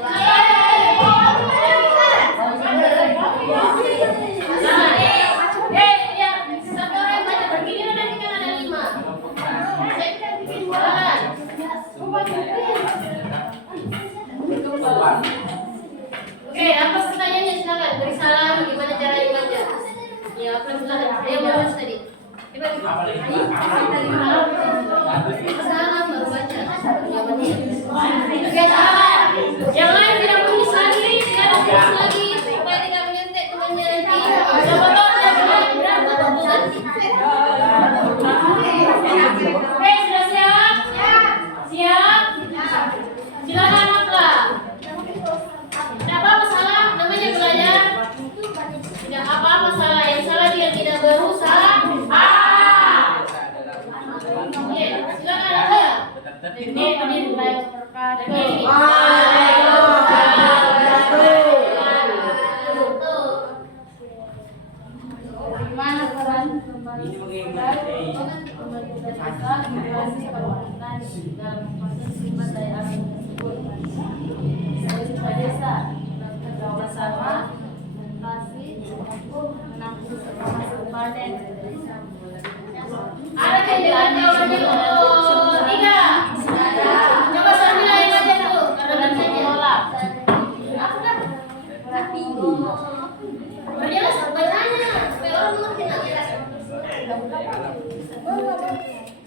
Ya, satu orang yang baca bergiliran nanti kan ada 5. Oke, apa pertanyaannya silakan. Beri salam gimana cara dibaca. Ya, pelan-pelan. Dia menulis tadi. Salam baru baca. Jawabannya. Oke, salam. Yang lain tidak menulis lagi, tidak menulis lagi supaya tidak menyentek temannya nanti. Coba Oke, sudah siap? Siap? Silakan Afla. Tidak apa-apa salah, namanya belajar. Tidak apa-apa salah, yang salah dia tidak berusaha. Oke, silakan Afla. Ini Gimana peran Ini mengenai dalam proses sumber daya alam tersebut. Desa bersama-sama mengatasi Ada kejuan jawabannya nomor 3. Coba sambil lain aja dulu, karena bacanya. Perjelas bacanya, supaya orang mengerti nanti.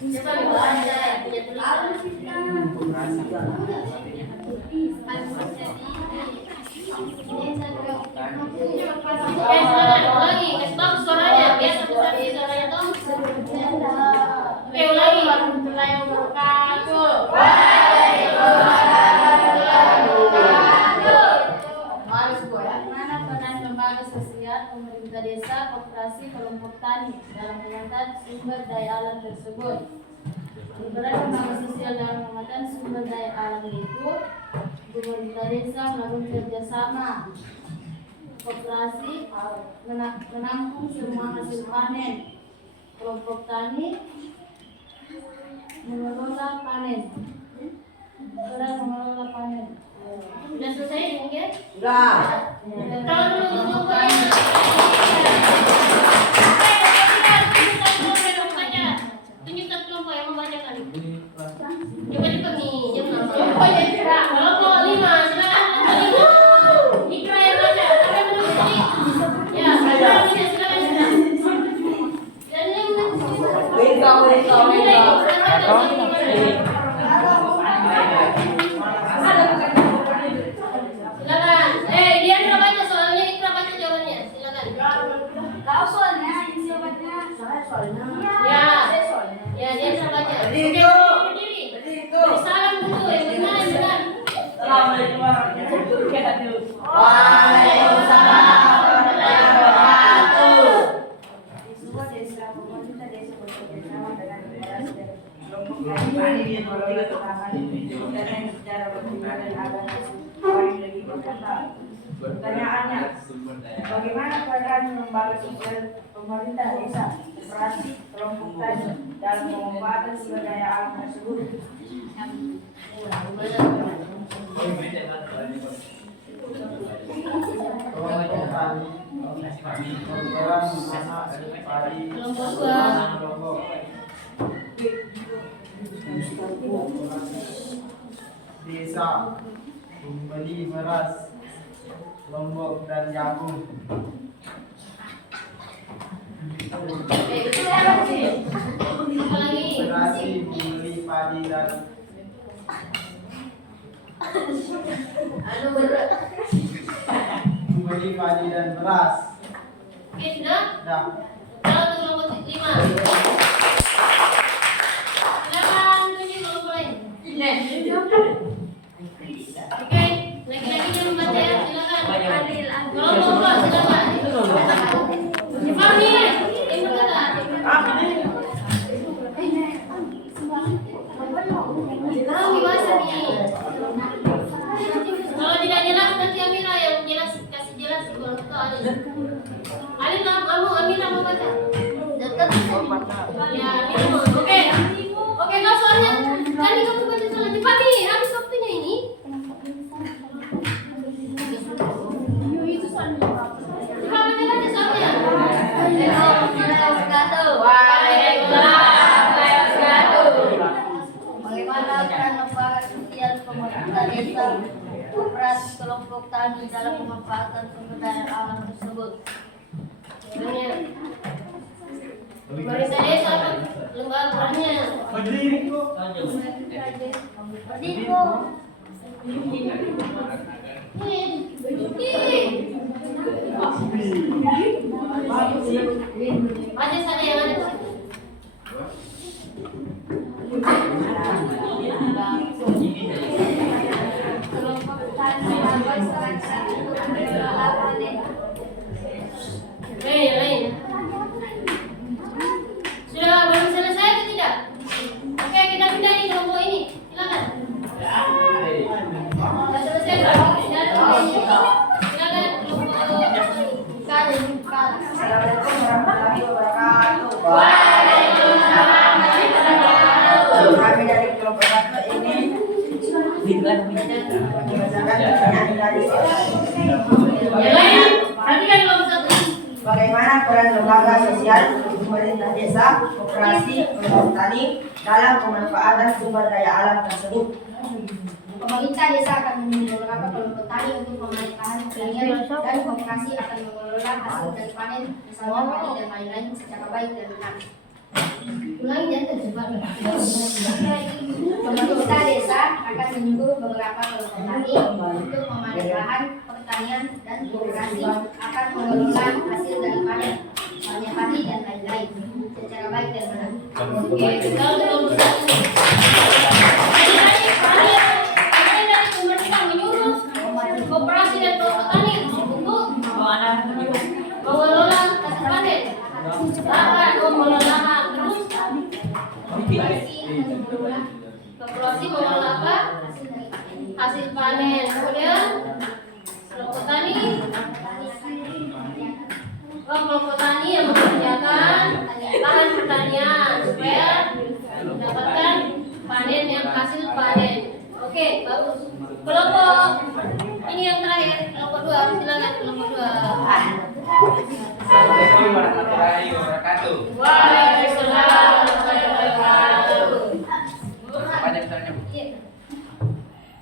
Siapa yang baca ya, punya tulisan. Silakan ulangi, kasih tahu suaranya, biar satu-satu suaranya tuh. Oke, ulangi. Warahmatullahi wabarakatuh. Bagaimana peran lembaga sosial, pemerintah desa, koperasi, kelompok tani dalam penguatan sumber daya alam tersebut? Peran lembaga sosial dalam penguatan sumber daya alam itu pemerintah desa melakukan kerjasama koperasi menampung semua hasil panen, kelompok tani mengelola panen, peran mengelola panen. Sudah selesai mungkin? Sudah. Kalau dulu kelompoknya. Tunjukkan kelompok yang membacakan. Coba nih, jangan. Kelompok 5, silakan kelompok 5. Ikra yang baca, siapa yang menulis ini? Ya, silakan. Dan yang silakan. Dia Ikra baca soalnya, Ikra baca jawabannya. Silakan. Tahu soalnya, ini jawabannya. Ya, ya dia Ikra baca. Berdiri. Beri salam dulu, yang benar, yang benar. Assalamualaikum warahmatullahi wabarakatuh. Waalaikumsalam warahmatullahi wabarakatuh. Di sebuah desa, pemerintah desa bekerjasama dengan koperasi dan kelompok Ini yang mengelola tanaman dan secara berbeda dan agama paling lebih berkata. Pertanyaannya, bagaimana peran lembaga sosial pemerintah desa, koperasi, kelompok tani dalam pemanfaatan sumber daya alam tersebut? Desa membeli beras, lombok dan jagung. Koperasi membeli padi dan membeli padi dan beras. Oke, sudah? Dah. Kalau untuk kelompok 5. Silakan tunjuk kelompok lain. Oke, lagi-lagi yang membaca ya, silakan. Kelompok 4, silakan. Fahmi, yang berkata. Fahmi bahasa nih. Kalau tidak jelas nanti Amira yang jelas, kasih jelas kalau itu Alin. Alin Amira mau baca. Ya, Amira. Oke. Oke, kau soalnya tadi kamu baca salah cepat nih, habis waktunya ini. Coba baca soalnya. Bagaimana peran lembaga sosial pemerintah desa, koperasi, kelompok tani dalam pemanfaatan sumber daya alam tersebut? Pemerintah desa apa? Lembaga perannya. Baca saja yang ada di situ. Kelompok tani dapat Lain. Sudah belum selesai atau tidak? Oke, kita pindah di kelompok ini. Silakan. Sudah selesai belum? Silakan kelompok Assalamualaikum warahmatullahi wabarakatuh. Kami dari kelompok 1 ini membacakan pertanyaan dari yang lain. Perhatikan kelompok 1. bagaimana peran lembaga sosial pemerintah desa, koperasi, kelompok tani dalam pemanfaatan sumber daya alam tersebut. Pemerintah desa akan menunjuk beberapa kelompok tani untuk memanfaatkan pertanian dan koperasi akan mengelola hasil dari panen, misalnya padi dan lain-lain secara baik dan benar. Ulangi dan terjebak. Pemerintah desa akan menyuruh beberapa kelompok tani untuk memanen lahan pertanian dan koperasi akan mengelola hasil dari panen, misalnya padi dan lain-lain secara baik dan benar. Oke, tinggal nomor 1. Ada dari pemerintah menyuruh koperasi dan kelompok tani untuk mengelola hasil panen, lahan, mengelola lahan, terus koperasi mengelola apa? Hasil panen. Kemudian kelompok tani yang mengerjakan lahan pertanian supaya mendapatkan panen yang hasil panen. Oke, bagus. Kelompok ini yang terakhir, kelompok 2. Silakan kelompok 2. Assalamualaikum warahmatullahi wabarakatuh. Waalaikumsalam warahmatullahi wabarakatuh. Banyak bertanya, Bu.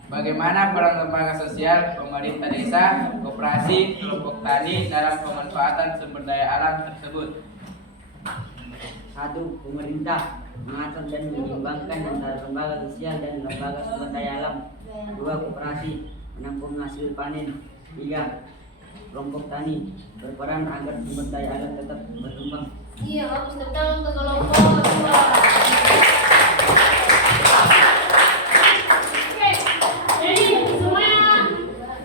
Bagaimana peran lembaga sosial, pemerintah desa, koperasi, kelompok tani dalam pemanfaatan sumber daya alam tersebut? 1. Pemerintah mengatur dan menyeimbangkan antara lembaga sosial dan lembaga sumber daya alam. 2. Koperasi menampung hasil panen. 3. Kelompok tani berperan agar sumber daya alam tetap berkembang. Iya, bagus. Tentang ke kelompok 2. Oke, jadi semuanya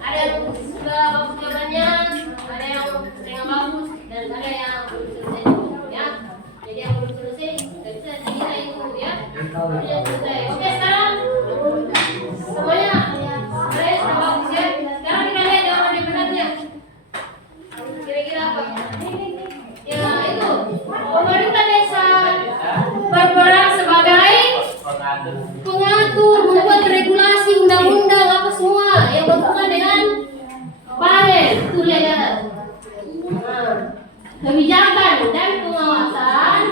ada yang sudah bagus jawabannya, ada yang setengah bagus, dan ada yang belum selesai ya. Jadi yang belum selesai nggak bisa kita itu ya. Yang selesai. Oke, sekarang semuanya ada yang sudah bagus ya. Sekarang kita lihat jawaban yang benarnya. Kira-kira apa? Ya itu pemerintah desa berperan sebagai pengatur, membuat regulasi, undang-undang apa semua yang berhubungan dengan panen, betul ya kan? Kebijakan dan pengawasan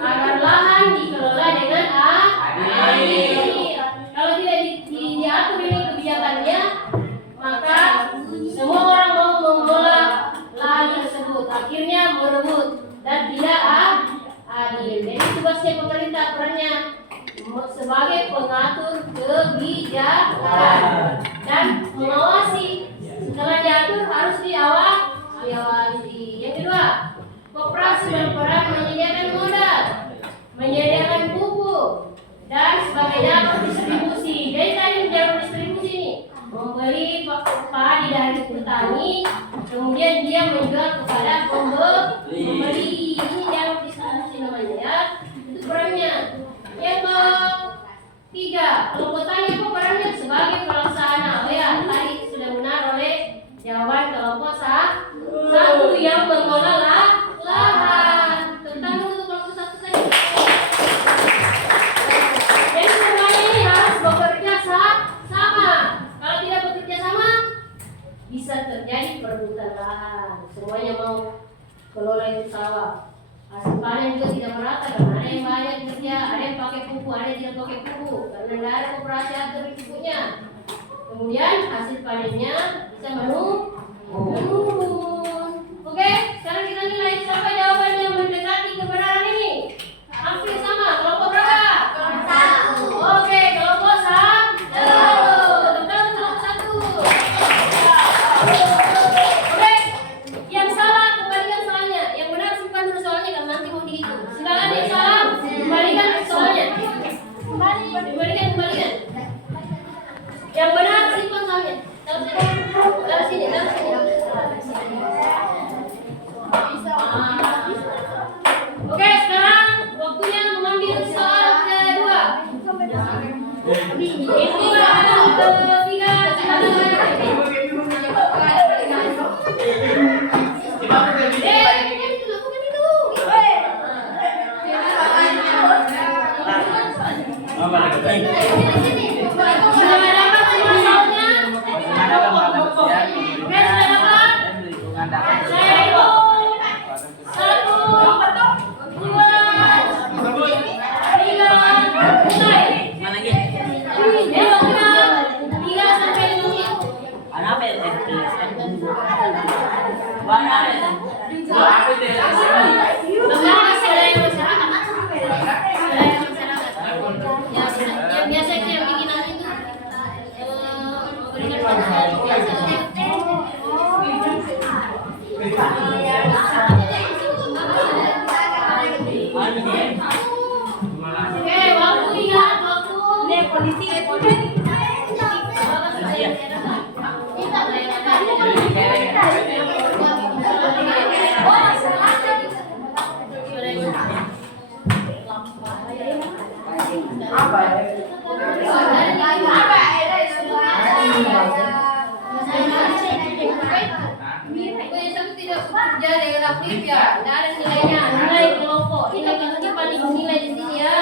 agar lahan dikelola dengan adil. Kalau tidak diatur ini kebijakannya, maka semua orang mau mengelola lahan tersebut, akhirnya berebut dan tidak adil. Jadi tugasnya pemerintah perannya sebagai pengatur kebijakan dan mengawasi. Setelah diatur harus diawasi. Yang kedua, koperasi berperan menyediakan modal, menyediakan pupuk dan sebagai jalur distribusi. Jadi tadi jalur distribusi ini membeli padi dari petani, kemudian dia menjual kepada pembeli. Ini jalur distribusi namanya ya. Itu perannya. Yang ketiga, kelompok tani apa perannya sebagai pelaksana. Oh ya, tadi sudah benar oleh jawaban kelompok 1 yang mengelola lahan. Tentang dulu kelompok 1 tadi. Jadi semuanya ini harus bekerja sama. Kalau tidak bekerja sama, bisa terjadi perebutan lahan. Semuanya mau kelola itu sawah. Hasil panen juga tidak merata karena ada yang banyak kerja, ada yang pakai pupuk, ada yang tidak pakai pupuk karena tidak ada koperasi atur pupuknya. Kemudian hasil panennya bisa menurun. Oke, sekarang kita nilai siapa jawaban yang mendekati kebenaran ini. Hampir sama, kelompok berapa? Kelompok 1. Oke, kelompok 1. Tentang kelompok 1. Oke, yang salah kembalikan soalnya, yang benar simpan dulu soalnya dan nanti mau dihitung. Silakan yang salah kembalikan soalnya. Kembalikan. Yang benar simpan soalnya. Taruh sini. Oke, sekarang waktunya mengambil soal kedua. Ini soal ketiga. Lembaga swadaya masyarakat. Swadaya masyarakat. Ya, yang biasa itu yang bikinan itu memberikan pelajaran biasa. Oke, waktu ingat waktu. Politik. Tapi tidak bekerja dengan aktif ya, tidak ada nilainya, nilai kelompok, nilai kelompoknya paling nilai di sini ya.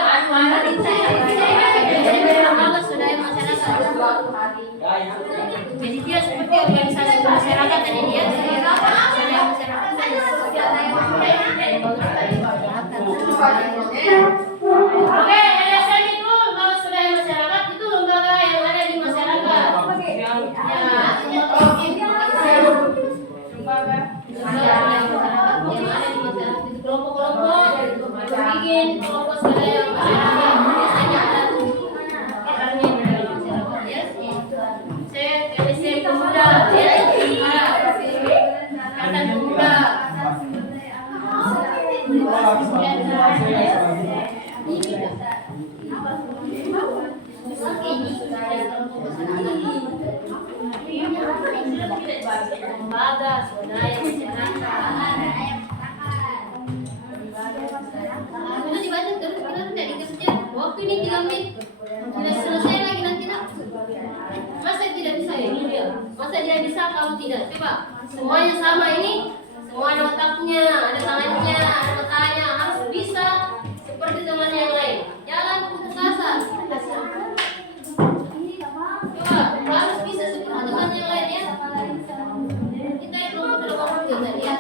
Lembaga swadaya masyarakat. Jadi dia seperti organisasi masyarakat dan dia swadaya masyarakat. Oke, LSM itu lembaga swadaya masyarakat itu lembaga yang ada di masyarakat. Ya. Kelompok-kelompok bikin kelompok swadaya masyarakat biasanya ada perannya dari masyarakat ya. Saya LSM pemuda ya, Ikatan Pemuda. Lembaga swadaya masyarakat. Sudah dibaca terus kita tidak dikerja. Waktu ini 3 menit. Tidak selesai lagi nanti nak. Masa tidak bisa ya? Masa tidak bisa kalau tidak? Coba semuanya sama ini. Semua ada otaknya, ada tangannya, ada matanya, harus bisa seperti teman yang lain. Jangan putus asa. Coba harus bisa seperti teman yang lain ya. Kita yang belum dalam waktu tadi ya.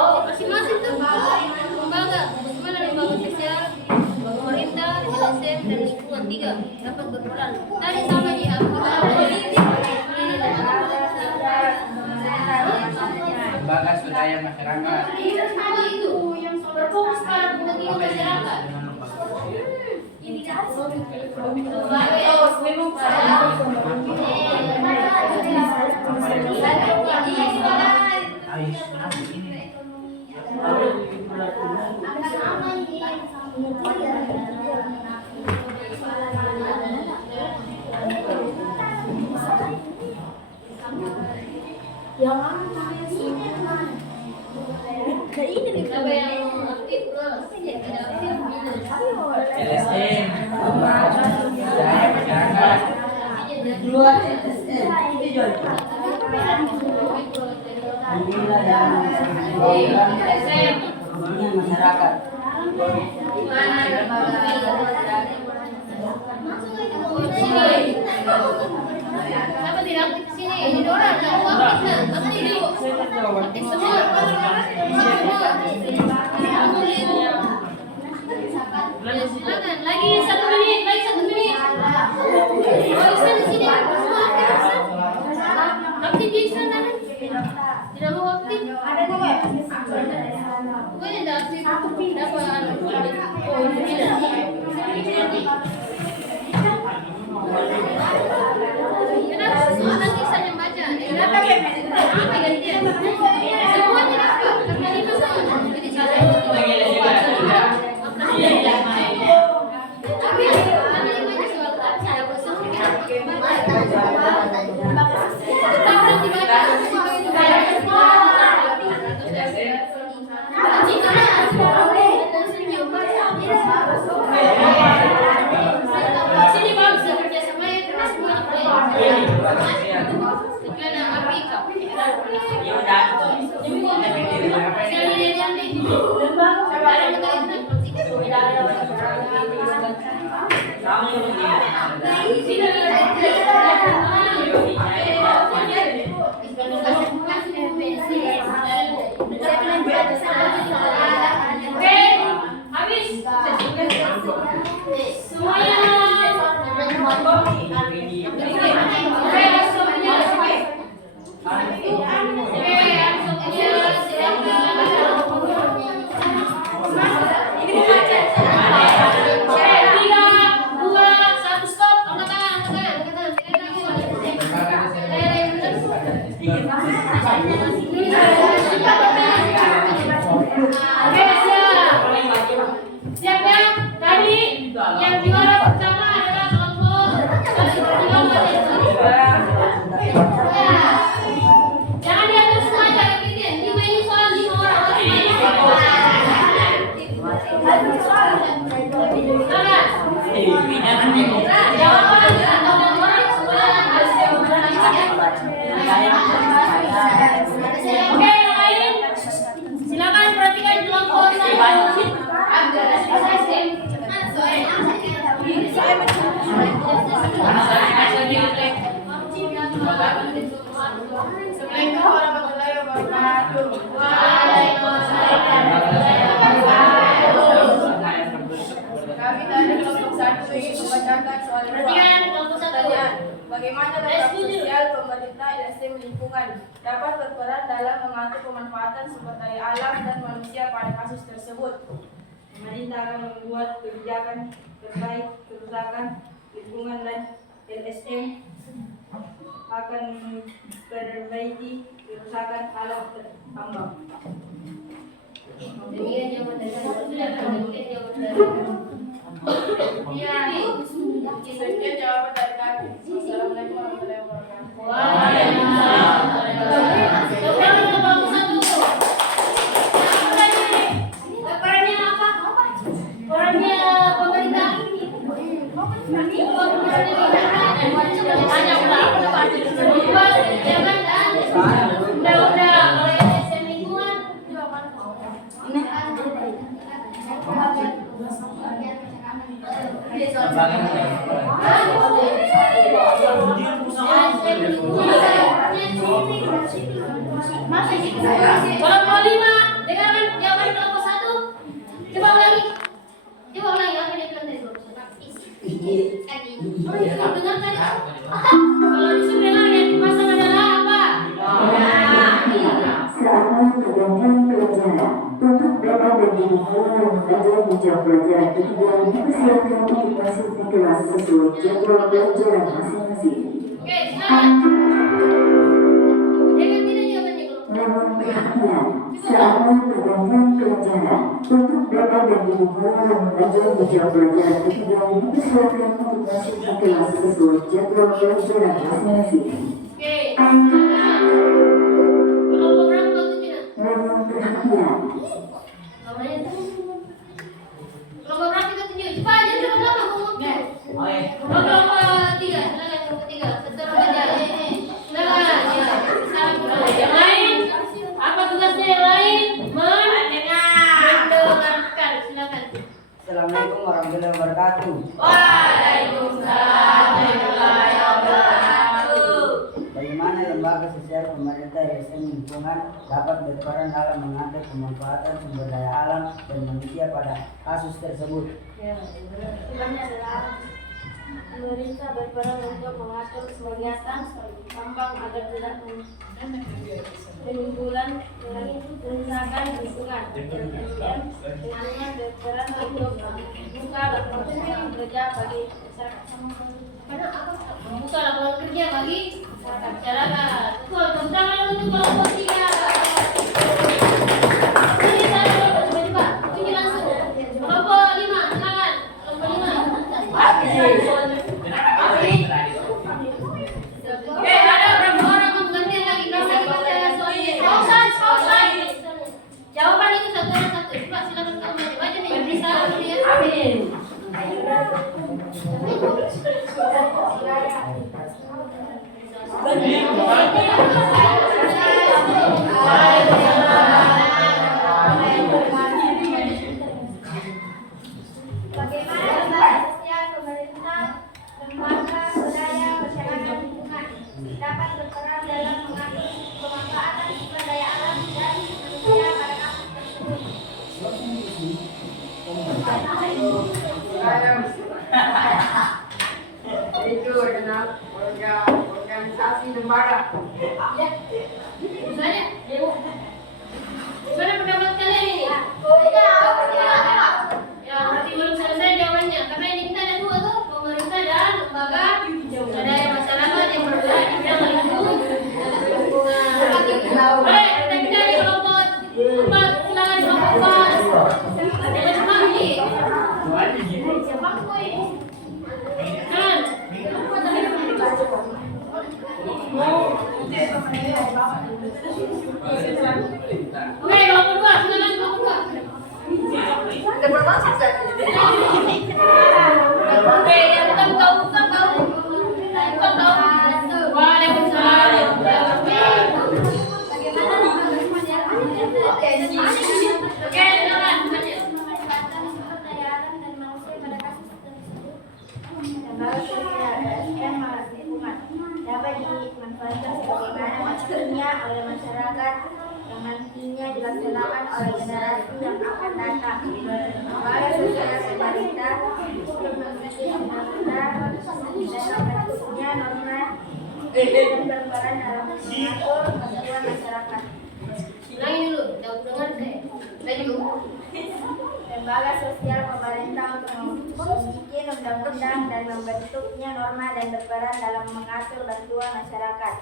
Masing-masing tuh lembaga, bagaimana lembaga sosial, pemerintah, LSM dan lingkungan 3 dapat berperan. Tadi sama di lembaga swadaya masyarakat. Itu yang berfokus pada kepentingan masyarakat. Lembaga memang pada siapa yang aktif terus tidak aktif minus. LSM, budaya masyarakat. Dua LSM. Pembina dan pembinaan masyarakat. Siapa tidak aktif di sini? Ini orang yang aktif nah, aktif dulu. Aktif semua. Silakan, lagi 1 menit, lagi 1 menit. Oh, Ihsan di sini, semua aktif. Aktif di sana. Tidak mau aktif. Pokoknya tidak aktif. Dapat oh, ini kenapa semua nanti saya yang baca? Kenapa gantian? Semua tidak apa? Karena ini sama. Jadi saya tapi ada yang banyak soal tak saya bosan. Tetap nanti baca. Sini bagus kerja sama ya karena semua karena api kau. Habis. Semuanya. Siap ya? Tadi yang juara pertama adalah kelompok jangan diatur semua, jangan bikin. Ini soal 5 orang. Oke, yang lain silakan perhatikan kelompok Assalamualaikum warahmatullahi wabarakatuh. Kami dari kelompok 1 ingin membacakan soal pertanyaan. Bagaimana dampak sosial pemerintah LSM lingkungan dapat berperan dalam mengatur pemanfaatan sumber daya alam dan manusia pada kasus tersebut? Pemerintah akan membuat kebijakan terkait kerusakan lingkungan dan LSM akan memperbaiki kerusakan alam tambang. Demikian jawaban dari Sekian jawaban dari kami. Assalamualaikum warahmatullahi wabarakatuh. Perannya apa? Perannya pemerintah. Udah kalau LSM lingkungan kelompok 5 dengarkan jawaban kelompok 1. Coba ulangi apa yang bilang tadi dengar tadi. Kalau disuruh dengar yang dipasang adalah apa? Saatnya sedangkan pelajaran untuk dapat guru mengajar di jam pelajaran ketiga dipersilakan untuk masuk di kelas sesuai jadwal pelajaran masing-masing. Oke, silakan. Jangan tidak jawabannya kalau. Namun perhatian, saatnya pergantian pelajaran untuk bapak dan ibu guru yang mengajar di jam pelajaran ketiga dipersilakan untuk masuk di kelas sesuai jadwal pelajaran masing-masing. Oke, silakan. Kelompok berapa waktunya? Namun perhatian, Namanya kelompok berapa kita tunjuk? Cepat aja, cepat lama ngomongnya. Kelompok 3, silakan kelompok 3. Seterus aja. Silakan. Ya, salam dulu. Yang lain? Apa tugasnya yang lain? Mendengarkan. Silakan. Assalamualaikum warahmatullahi wabarakatuh. Waalaikumsalam warahmatullahi wabarakatuh. Bagaimana lembaga sosial pemerintah LSM lingkungan dapat berperan dalam mengatur pemanfaatan sumber daya alam dan manusia pada kasus tersebut? Tujuannya adalah pemerintah berperan untuk mengatur kegiatan tambang agar tidak menimbulkan kerusakan lingkungan. Dengannya berperan untuk membuka lapangan kerja bagi masyarakat. Buka lapangan kerja bagi masyarakat. Betul, tepuk tangan untuk kelompok 3. Ini saya coba tunjuk langsung. Kelompok 5, silakan. Kelompok 5. Oke, ada berapa orang mau gantian lagi? Kita soalnya. Pausan. Jawaban itu satu orang satu. Coba silakan kamu baca nih. Bisa ya. Amin. Bagaimana lembaga sosial pemerintah, lembaga budaya masyarakat lingkungan dapat berperan dalam mengatur pemanfaatan sumber daya alam dan manusia pada kasus tersebut? Itu adalah organisasi lembaga. Misalnya, gimana pendapat kalian ini? Ya, berarti belum selesai jawabannya. Karena ini kita ada dua tuh, pemerintah dan lembaga budaya masyarakat yang bergerak di bidang lingkungan. Boleh, kita pindah di kelompok 4, silakan kelompok 4. Jangan cuma ini. Oke, kelompok 2, silakan kelompok 2. Oke, yang bukan kau. Waalaikumsalam. Bagaimana lembaga sosial pemerintah Oke, silakan. pemanfaatan sumber daya alam dan manusia pada kasus tersebut? Lembaga sosial LSM lingkungan dapat dimanfaatkan sebagaimana mestinya oleh masyarakat yang nantinya dilaksanakan oleh generasi yang akan datang. Lembaga sosial pemerintah untuk mengikuti undang-undang dan membentuknya norma dan berperan dalam mengatur kehidupan masyarakat. Ulangin dulu, jauh dengar saya. Saya dulu. Lembaga sosial pemerintah untuk membuat undang-undang dan membentuknya norma dan berperan dalam mengatur bantuan masyarakat.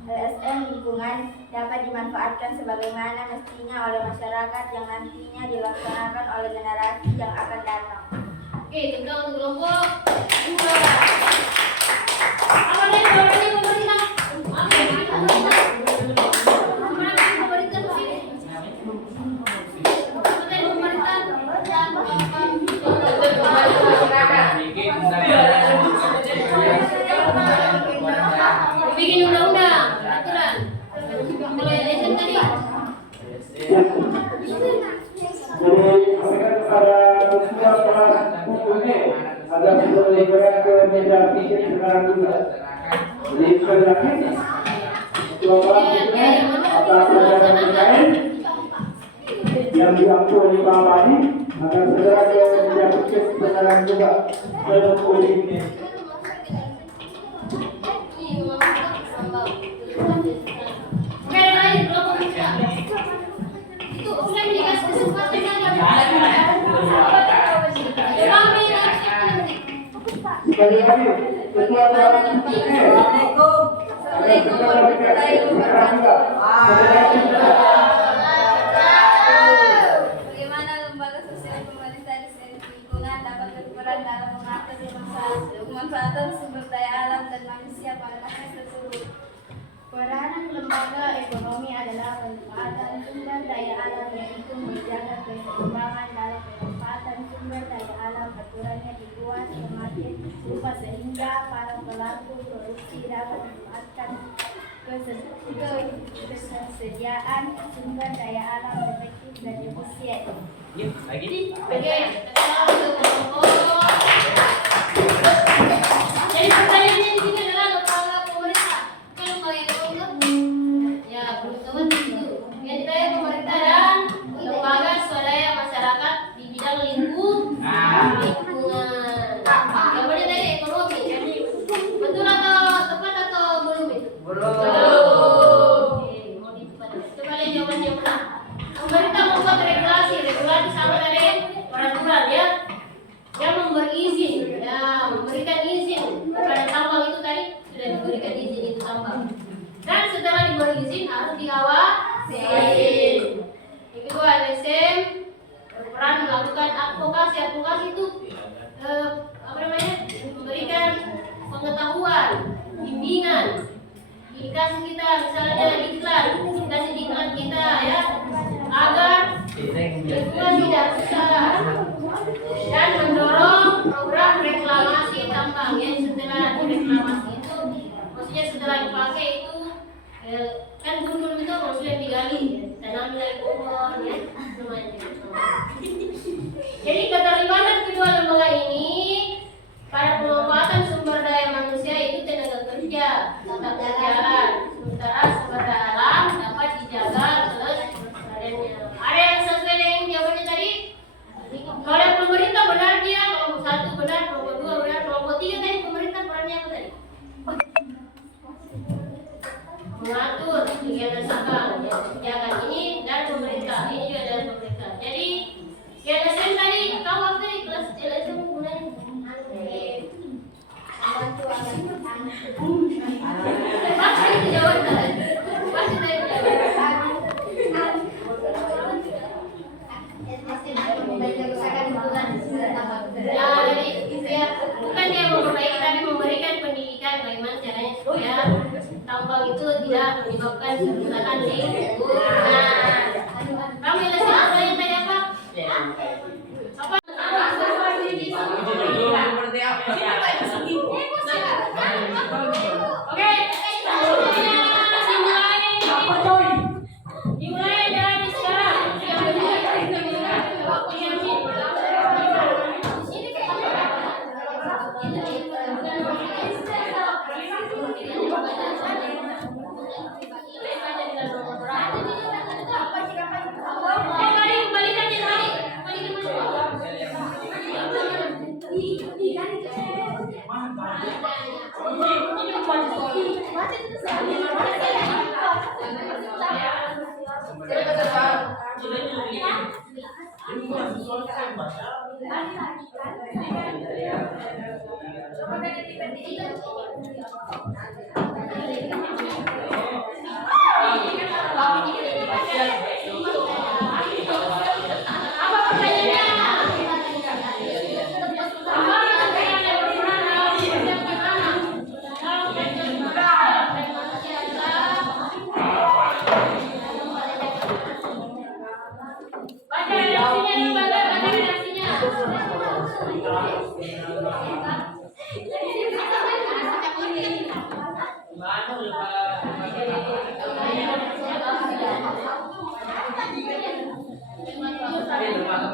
LSM lingkungan dapat dimanfaatkan sebagaimana mestinya oleh masyarakat yang nantinya dilaksanakan oleh generasi yang akan datang. Oke, tinggal untuk kelompok 2. Apa nih jawabannya pemerintah? Apa yang kita pemerintah? Gimana pemerintah di sini? Apa tadi pemerintah? Bikin undang-undang, aturan. Kalau yang LSM tadi? Jadi kepada semua para bukunya agar sudah bergerak ke meja pikir sekarang juga. Jadi silakan kelompok atas pelajaran lain yang diampu oleh bawah ini akan segera ke meja pikir sekarang juga. Kelompok ini. Oke, yang lain kelompok 3. Itu sudah dikasih kesempatan Sekali lagi, Ketua Fraksi PP. Assalamualaikum warahmatullahi wabarakatuh. Bagaimana lembaga sosial pemerintah di sektor lingkungan dapat berperan dalam mengatur pemanfaatan sumber daya alam dan manusia pada masa tersebut? Peranan lembaga ekonomi adalah pemanfaatan sumber daya alam, yaitu menjaga keseimbangan dalam pemanfaatan sumber daya alam, aturannya dibuat semakin rupa sehingga para pelaku produksi dapat memanfaatkan ketersediaan sumber daya alam efektif dan efisien. Jadi pertanyaannya di sini adalah lembaga pemerintah. Kalau kalian tahu nggak? Ya, teman-teman itu. Yang ditanya pemerintah dan lembaga swadaya masyarakat di bidang lingkungan. Yang mana tadi ekonomi. Betul atau tepat atau belum itu? Belum. Oke, mau dicoba. Coba lihat jawabannya benar. Pemerintah membuat regulasi sama dari peraturan ya. Yang memberi izin, ya memberikan izin kepada tambang itu tadi sudah diberikan izin itu tambang. Dan setelah diberi izin harus diawasi. Yang kedua LSM berperan melakukan advokasi itu memberikan pengetahuan, bimbingan, dikasih kita misalnya iklan, dikasih iklan kita ya agar lingkungan tidak rusak. Dan mendorong program reklamasi tambang yang setelah direklamasi itu, maksudnya setelah dipakai itu kan gunung itu maksudnya digali dan ambil dari pohon ya semuanya. Jadi keterlibatan kedua lembaga ini pada pemanfaatan sumber daya manusia itu tenaga kerja tetap berjalan, sementara sumber daya alam dapat dijaga kelestariannya. Ada yang sesuai dengan jawabannya tadi? Kalau pemerintah benar dia, kelompok 1 benar, kelompok 2 benar, kelompok 3 tadi pemerintah perannya apa tadi? Mengatur kegiatan sabang, kebijakan ini dan pemerintah, ini juga dari pemerintah. Jadi LSM tadi, kau apa tadi kelas LSM gunanya? Pasti itu jawaban. Pasti tadi jawaban. Ya, jadi ya, bukan dia memperbaiki tapi memberikan pendidikan bagaimana caranya supaya tambang itu tidak menyebabkan kerusakan lingkungan. Kamu yang saya tadi apa? Apa? Oke. Dimulai dari sekarang.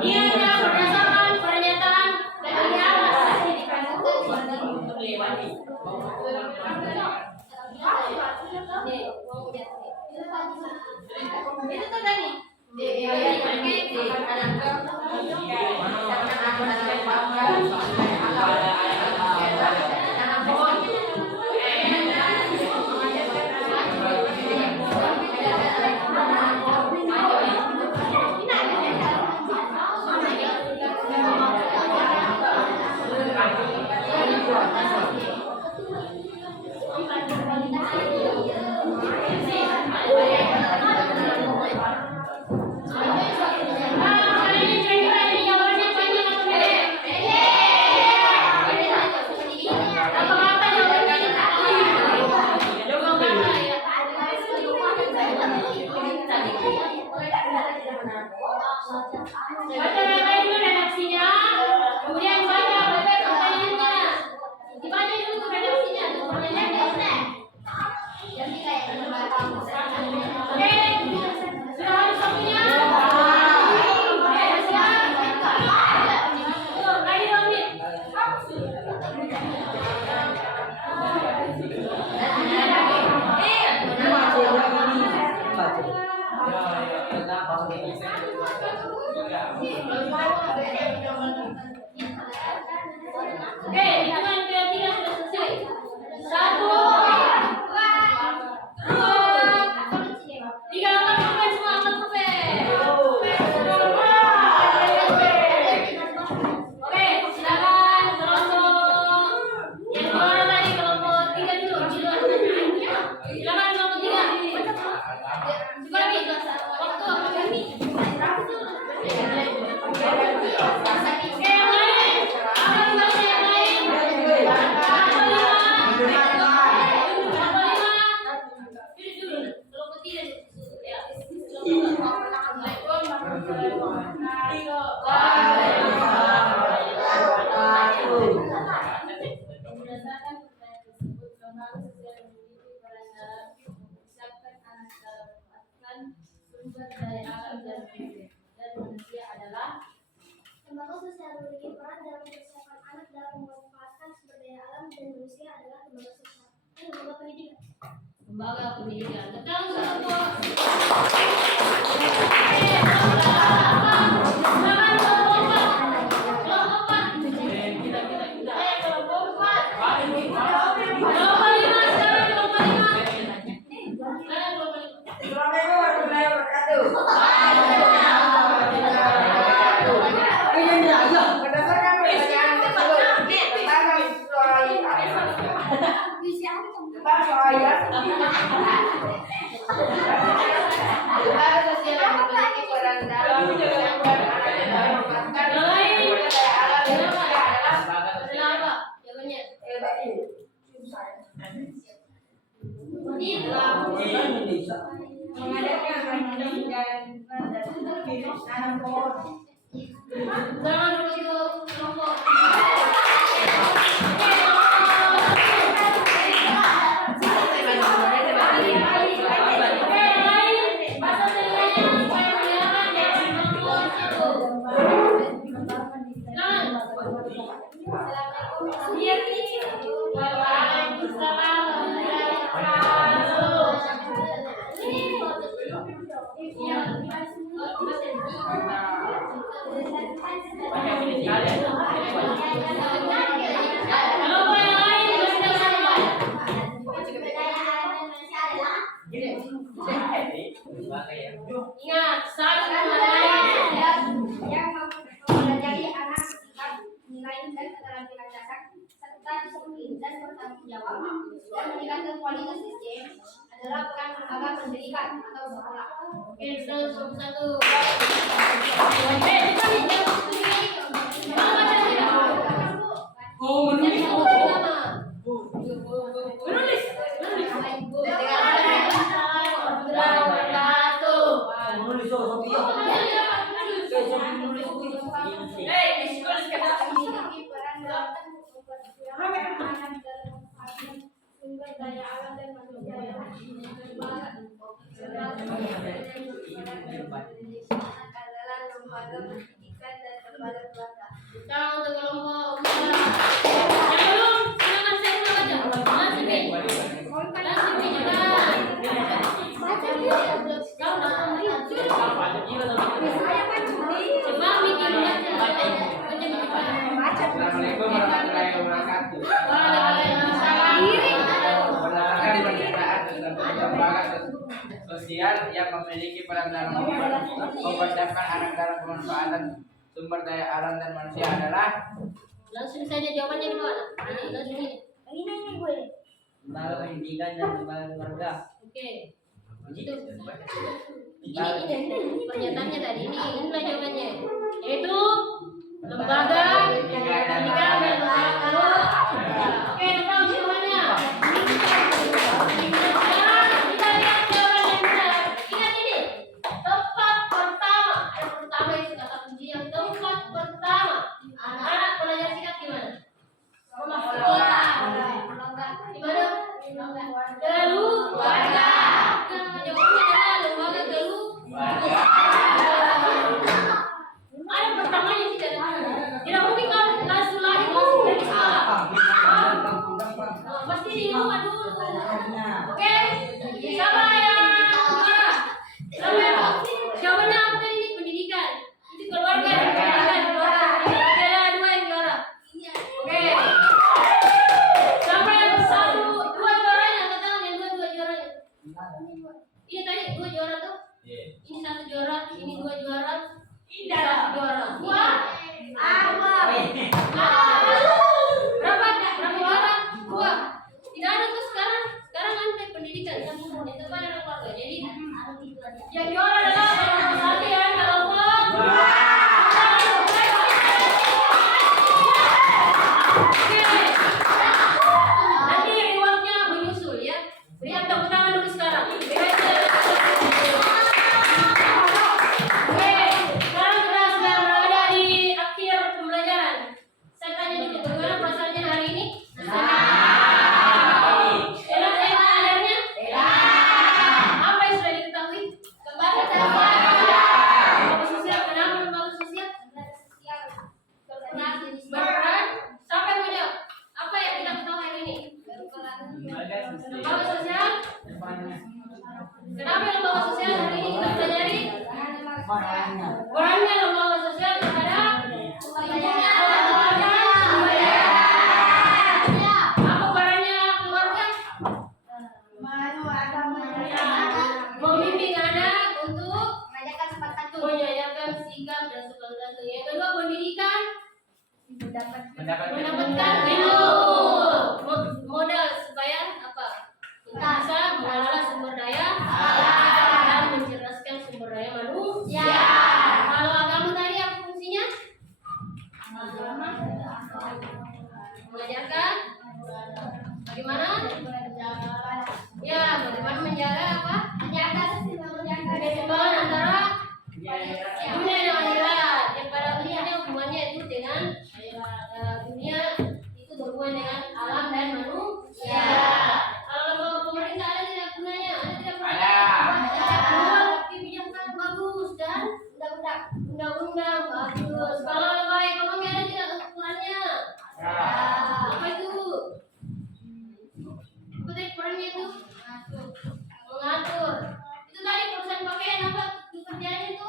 Dia berdasarkan pernyataan dari atas. Itu tuh tadi. Oke, hitungan ketiga sudah selesai. 1, 2, 3, angkat pulpen semua, angkat pulpen. Oke, silakan kelompok yang juara tadi, kelompok 3 dulu. Silakan kelompok 3. Subami, waktu kami. Oke, yang lain. Angkat kembali yang lain. Berdasarkan pertanyaan tersebut, lembaga sosial memiliki peran dalam mempersiapkan anak dalam memanfaatkan sumber daya alam dan manusia adalah. Lembaga sosial memiliki peran dalam mempersiapkan anak dalam memanfaatkan sumber daya alam dan manusia adalah lembaga sosial dan lembaga pendidikan. Lembaga pendidikan. Tepuk tangan. Berdasarkan pertanyaan tersebut tentang soal lembaga sosial memiliki peran dalam mempersiapkan anak dalam memanfaatkan sumber daya alam dan manusia adalah. Kenapa? Jawabannya. Mengadakan ranking dan nanam pohon. Jangan dulu kelompok. Ingat, satu yang mempelajari anak sikap, nilai dan keterampilan dasar serta disiplin dan bertanggung jawab dan meningkatkan kualitas SDM adalah peran lembaga pendidikan atau sekolah. Oke, satu. Memiliki peran dalam mempersiapkan anak dalam memanfaatkan sumber daya alam dan manusia adalah lembaga pendidikan dan lembaga keluarga. Sekarang untuk kelompok 4. Yang belum, silakan saya ulang aja. Nasibi juga. Kau datang lagi. Coba bikin baca. Assalamualaikum warahmatullahi wabarakatuh. Waalaikumsalam. Berdasarkan pernyataan tersebut, lembaga sosial yang memiliki peran dalam mempersiapkan anak dalam pemanfaatan sumber daya alam dan manusia adalah. Langsung saja jawabannya di mana? Ini langsung ini. Ini gue. Lembaga pendidikan dan lembaga keluarga. Oke. Itu. Ini pernyataannya tadi inilah jawabannya. Yaitu lembaga pendidikan dan lembaga keluarga. Oke, tahu jawabannya. Sekarang kita lihat jawaban yang benar. Ingat ini. Tempat pertama. Yang pertama itu kata kunci yang tempat pertama. Anak belajar sikap gimana? Sekolah. Di mana? Keluarga. Jawabannya adalah lembaga keluarga. Ada pertamanya tidak ada. Tidak mungkin kalau langsung lari langsung dari sekolah. Oke, siapa yang juara? Siapa yang pendidikan? Itu keluarga yang pendidikan. Ada dua yang juara. Oke. Siapa yang dua juaranya? Katakan yang dua juaranya. Iya tadi dua juara tuh. Ini satu juara, ini dua juara. Ini satu juara. Berapa juara? Dua. Tidak ada tuh sekarang ada pendidikan yang depan ada keluarga. Jadi yang juara adalah nomor satu ya kelompok. Oke. Nanti rewardnya menyusul ya. Berikan tepuk tangan dulu sekarang. Oke, sekarang kita sudah berada di akhir pembelajaran. Saya tanya dulu, bagaimana perasaannya hari ini? Apa yang sudah diketahui? Lembaga sosial. Kenapa lembaga sosial? Berperan. Siapa yang mau jawab? Apa yang kita ketahui hari ini? Lembaga sosial. Kenapa lembaga sosial hari ini kita pelajari? Perannya lembaga sosial terhadap keluarga. Apa perannya keluarga? Membimbing anak untuk menyadarkan sikap dan sopan santun. Yang kedua pendidikan. Mendapatkan ilmu modal supaya apa? Kita bisa mengelola sumber daya dan mencerdaskan sumber daya manusia. Kalau agama tadi apa fungsinya? Mengajarkan bagaimana? Ya, bagaimana menjaga apa? Keseimbangan antara dunia dan akhirat. Yang pada akhirnya hubungannya itu dengan dunia itu berhubungan dengan alam dan manusia. Kalau lembaga pemerintah ada tidak gunanya? Ada tidak gunanya? Kebijakan bagus dan undang-undang bagus. Kalau lembaga ekonomi ada tidak ukurannya? Apa itu? Apa tadi perannya itu? Mengatur. Itu tadi perusahaan pakaian apa pekerjaan itu?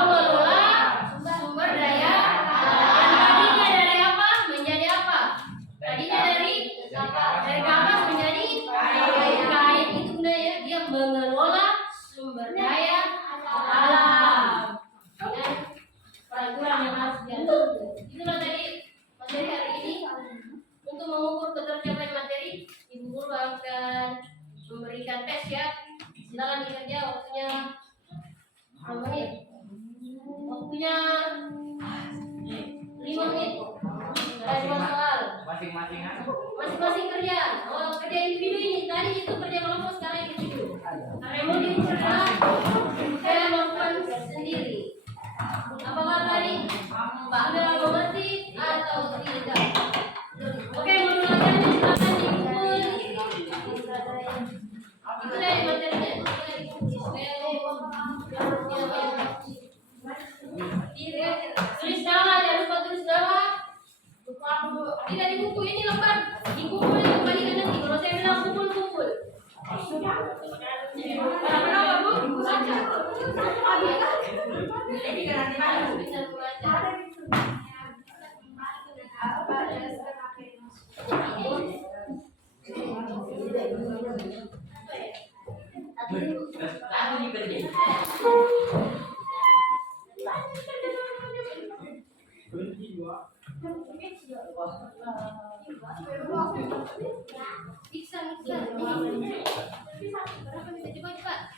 Mengelola sumber daya. Yang tadinya dari apa menjadi apa? Tadinya dari kapas menjadi kain. Itu gunanya dia mengelola sumber daya alam dengan peraturan yang harus diatur. Itulah tadi materi hari ini. Untuk mengukur ketercapaian materi, Ibu Guru akan memberikan tes ya. Silakan dikerja waktunya 5 menit. Waktunya 5 menit. Ada 2 soal. Masing-masing kerja. Oh, kerja individu ini. Tadi itu kerja kelompok, sekarang individu. Karena yang mau diukur adalah saya melakukan sendiri. Apakah tadi sudah mengerti atau tidak? Oke, mau belajarnya silakan diukur. Itu dari materinya itu sudah diukur. Tulis nama, jangan lupa tulis nama. Tidak di buku ini lembar, di buku ini kembalikan nanti. Kalau saya bilang kumpul. Kenapa bu? Baca. Ini kan nanti malu bisa membaca.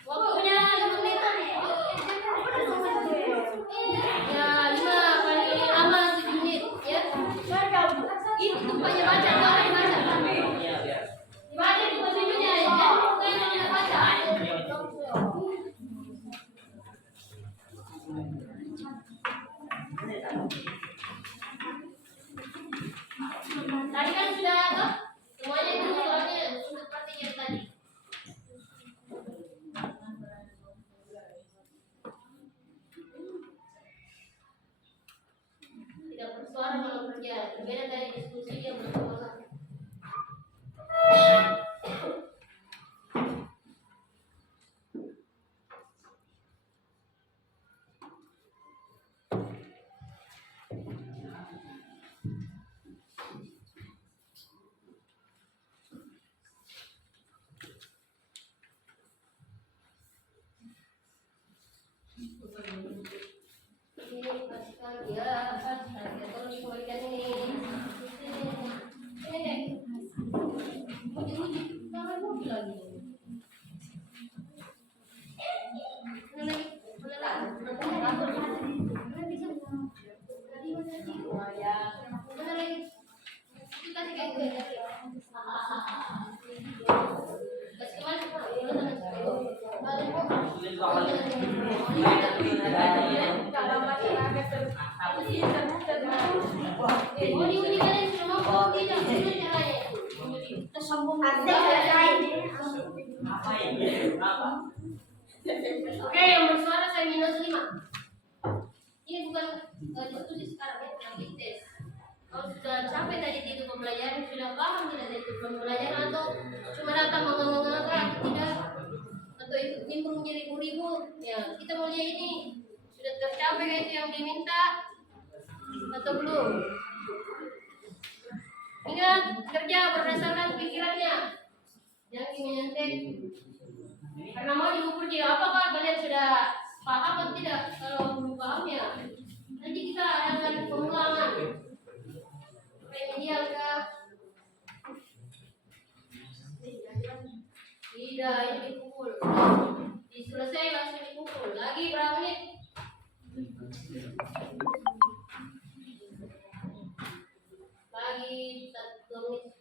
Waktunya 5 menit. Ya 5 paling lama 7 menit ya. Itu tempatnya baca, orang yang baca. Dibaca di posisinya ya, bukan yang baca. Tadi kan sudah apa? Semuanya itu soalnya seperti yang tadi. Tidak bersuara kalau bekerja. Berbeda dari diskusi yang bersama. Ini pasal ya, terus kembalikan ini. Uji-uji, tangan mobil lagi. Mana lagi? Mana lagi? Mana lagi? Kita kasih kayak gue. Kasih kemana? Uji-uji kalian sudah mau tidak? Sudah caranya. Tersambung. Oke, yang bersuara saya minus 5. Ini bukan diskusi sekarang ya, lagi tes. Kalau sudah capek tadi itu pembelajaran, sudah paham tidak dari itu pembelajaran atau cuma datang mengangkat tidak, atau ikut nimbrung jadi ribu-ribu, ya kita mau lihat ini sudah tercapai kayak itu yang diminta atau belum. Ingat, kerja berdasarkan pikirannya, jangan menyentek. Karena mau diukur dia, apakah kalian sudah paham atau tidak? Kalau belum paham ya, nanti kita adakan pengulangan remedial kah? Tidak, ini dipukul. Diselesai langsung dipukul. Lagi berapa menit? Lagi 1 menit.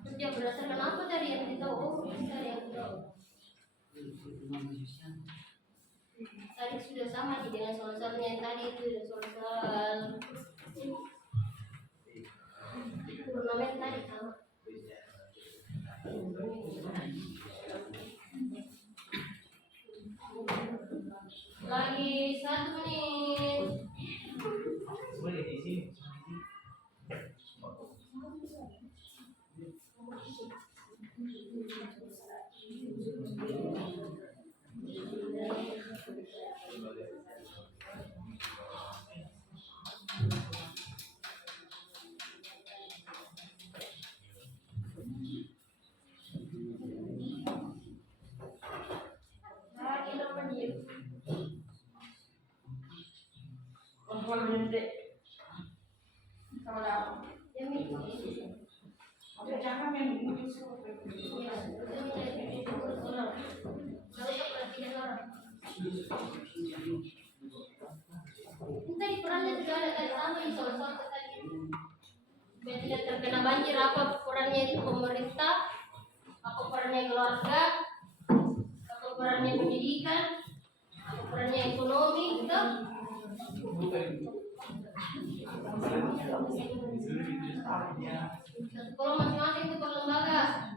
Kerja berdasarkan apa tadi yang ditahu? Tadi yang tahu. Tadi sudah sama dengan soal-soalnya yang tadi itu soal-soal turnamen tadi sama. Lagi 1 menit. Boleh di sini. Lagi 6 menit. Kontrol menyentik. Sama dah. Yang ini. Oke, jangan yang disuruh. Ya, itu orang. Kalau perhatian orang. Tadi perannya sudah ada tadi sama di soal-soal tadi. Biar tidak terkena banjir, apa perannya itu pemerintah, apa perannya keluarga, apa perannya pendidikan, apa perannya ekonomi, gitu. Kalau masing-masing itu per lembaga.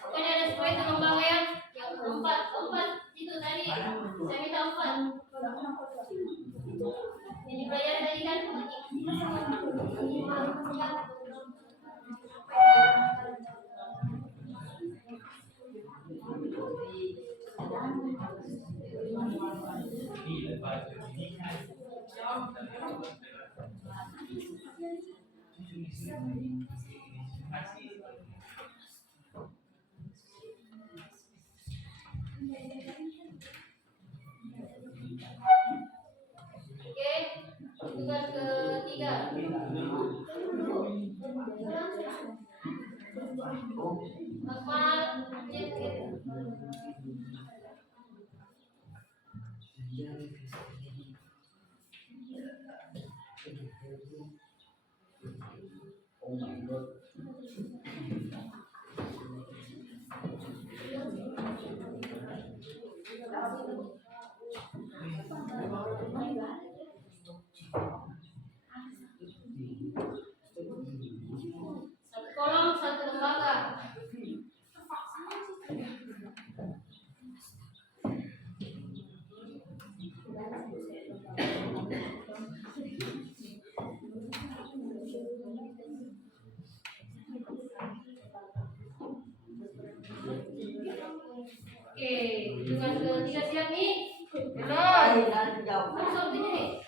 Pokoknya ada sesuai dengan lembaga yang 4 itu tadi. Saya minta 4. Jadi belajar tadi kan. Oke, tugas ketiga. Akmal, Oh my god. satu kolom, satu lembaga. Oke, tugas ketiga siap nih. Terus, langsung sini.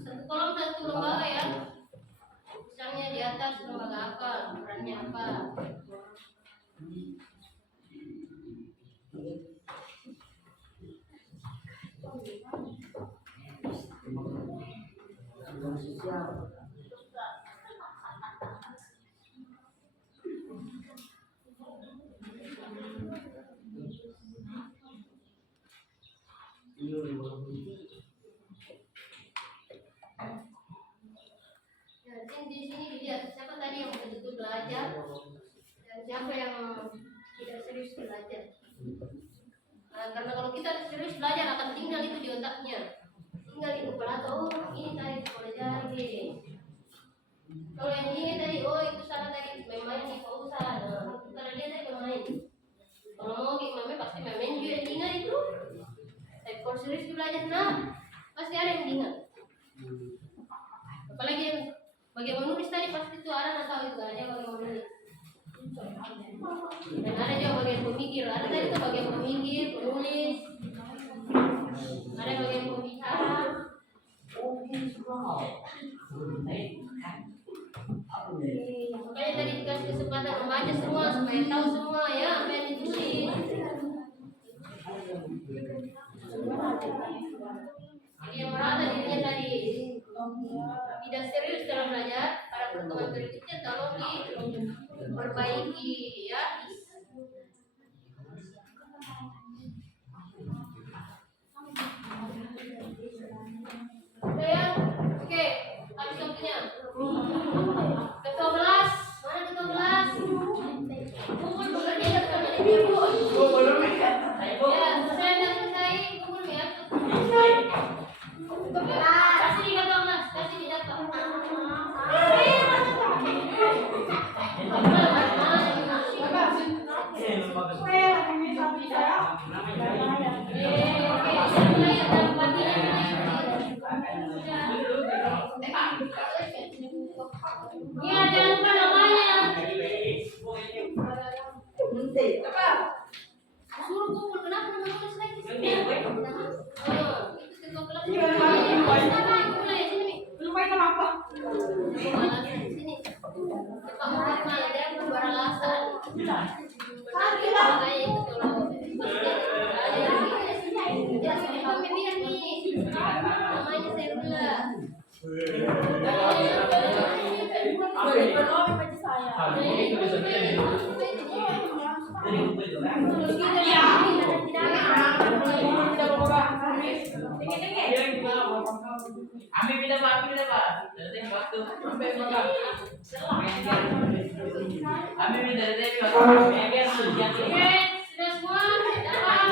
Satu kolom, satu lembaga ya. Misalnya di atas lembaga apa, perannya apa. Nah, di sini dilihat siapa tadi yang betul-betul belajar dan siapa yang tidak serius belajar. Nah, karena kalau kita serius belajar akan tinggal itu di otaknya, tinggal di kepala. Oh, ini tadi belajar gini. Kalau yang ini tadi, oh itu sana tadi main-main di pausan. Nah, karena dia tadi bermain. Kalau mau gimana pasti main juga yang ingat itu. Tapi kalau serius belajar, nah pasti ada yang ingat. Apalagi yang bagian menulis tadi pasti itu ada nggak tahu itu ada bagian menulis. Dan ada juga bagian pemikir. Ada tadi itu bagian pemikir, penulis. Ada bagian pembicara. Makanya tadi dikasih kesempatan membaca semua supaya tahu semua ya apa yang ditulis. Jadi yang merasa dirinya tadi tidak serius dalam belajar, pada pertemuan berikutnya tolong diperbaiki ya. Oke ya, oke, habis waktunya. Ketua kelas, mana ketua kelas? Kumpul bekerja depan dari ibu. Ya, saya tidak selesai, kumpul ya. Kasih di ketua kelas, kasih di data. Ya, jangan lupa namanya. Suruh kumpul, kenapa nama tulis lagi di sini? Itu ketua kelas. Lupa kenapa? Sini. Cepat mana dia beralasan. Makanya itu kalau ya sini pemimpin nih. Namanya Serla. Ambil pindah pak. Dari waktu sampai berapa? Ambil pindah dari waktu. Oke, sudah semua. Dapat.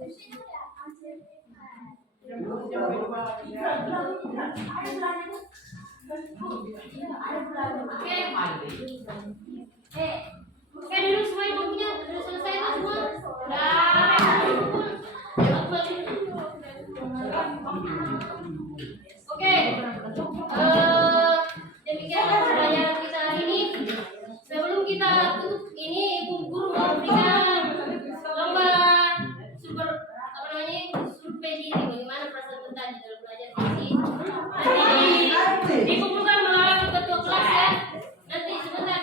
Oke dulu semuanya bukunya udah selesai kan semua? Oke, demikian pelajaran kita hari ini. Sebelum kita tutup ini, Ibu Guru mau berikan lomba survei diri bagaimana perasaan tadi dalam belajar ini. Nanti dikumpulkan melalui ketua kelas ya. Nanti sebentar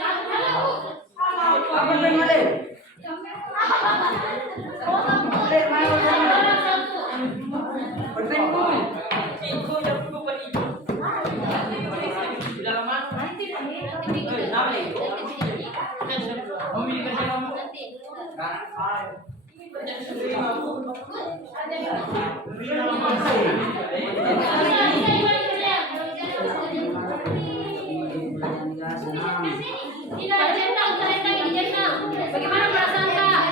bagaimana perasaan Kak?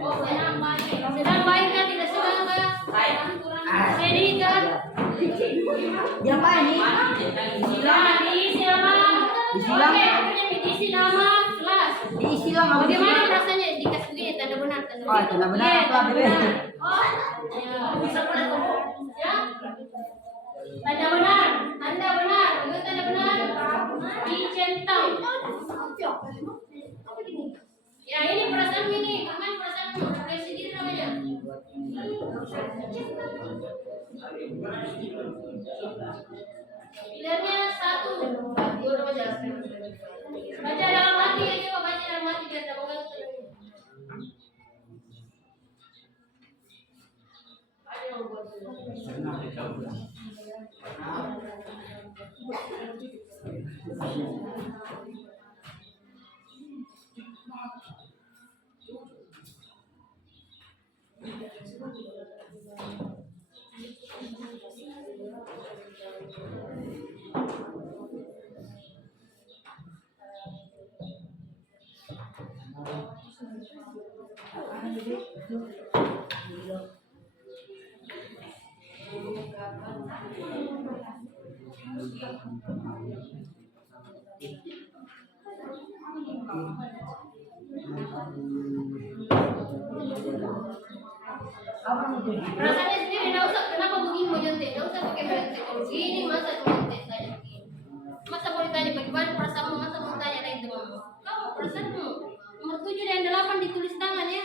Oh, sedang baik kan? Tidak sedang Kak? Sedih kan? Yang apa ini? Diisi nama. Oke, diisi nama kelas. Diisi lah. Bagaimana perasaannya? Dikasih dia tanda benar. Oh, tanda benar apa? Oh, ya. Bisa boleh ya? Tanda benar. Itu tanda benar. Dicentang. Ya ini perasaan ini, kamu perasaan ekspresi diri namanya. Pilihannya satu, dua baca. Baca dalam hati ya, coba baca dalam hati biar tak mengantuk. Perasaannya sendiri tidak usah, kenapa begini mau nyontek? Tidak usah pakai nyontek. Kalau begini masa nyontek saja begini. Masa mau ditanya bagaimana perasaanmu? Masa mau tanya lain temanmu? Kamu perasaanmu nomor 7 dan 8 ditulis tangan ya.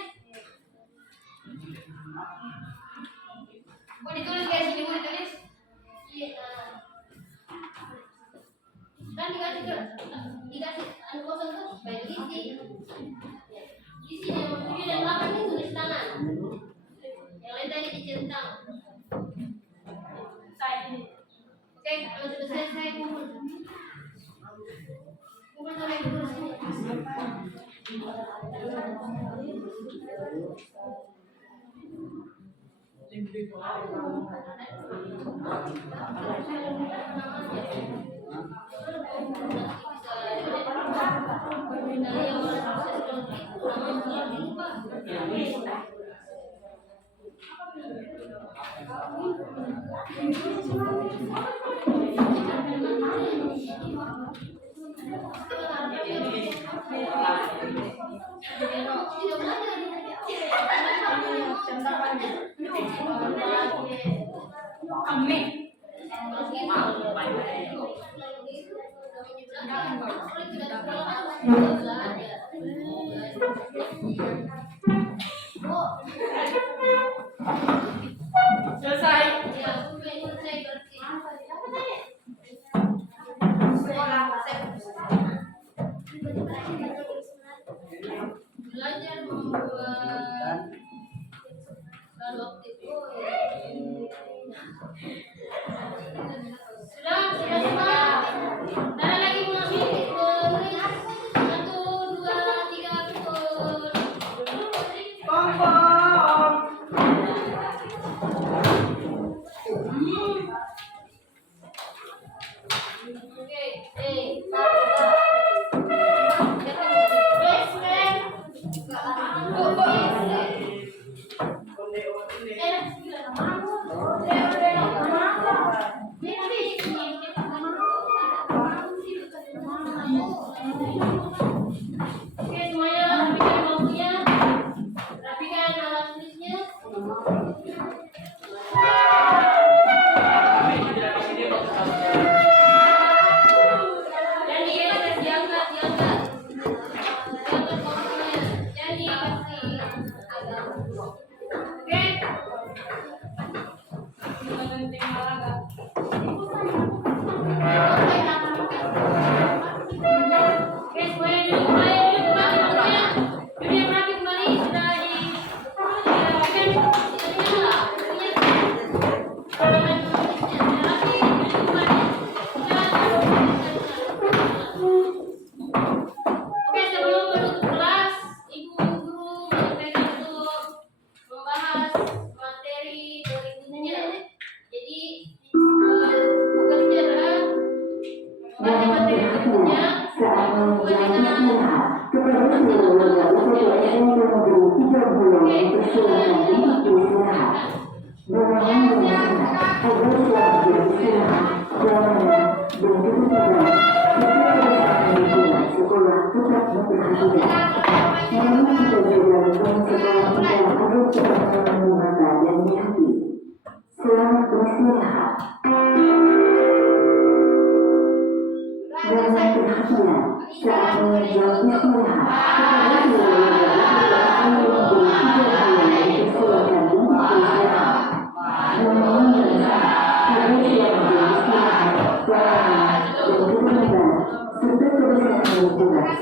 Mau ditulis kayak sini, mau ditulis? Iya. Kan dikasih anu kosong tuh supaya diisi. Di sini nomor 7 dan 8 ini tulis tangan. Yang lain tadi dicentang. Oke, kalau sudah selesai kumpul. Kumpul sampai dulu sini. Selesai. Ya, selesai berarti. Belajar membuat kalau itu sudah. Ada lagi mengambil tulis 1, 2, 3 pukul. Oke, keluarga UPT SMP Negeri 3 Bulan dipersilakan untuk beristirahat. Mohon diingatkan agar selama beristirahat, keamanan, dan ketertiban serta kebersihan lingkungan sekolah tetap diperhatikan. Mari kita jaga lingkungan sekolah kita agar tetap menyenangkan dan di hati. Selamat beristirahat. Dengan perhatian saat menunjang istirahat, kepada keluarga UPT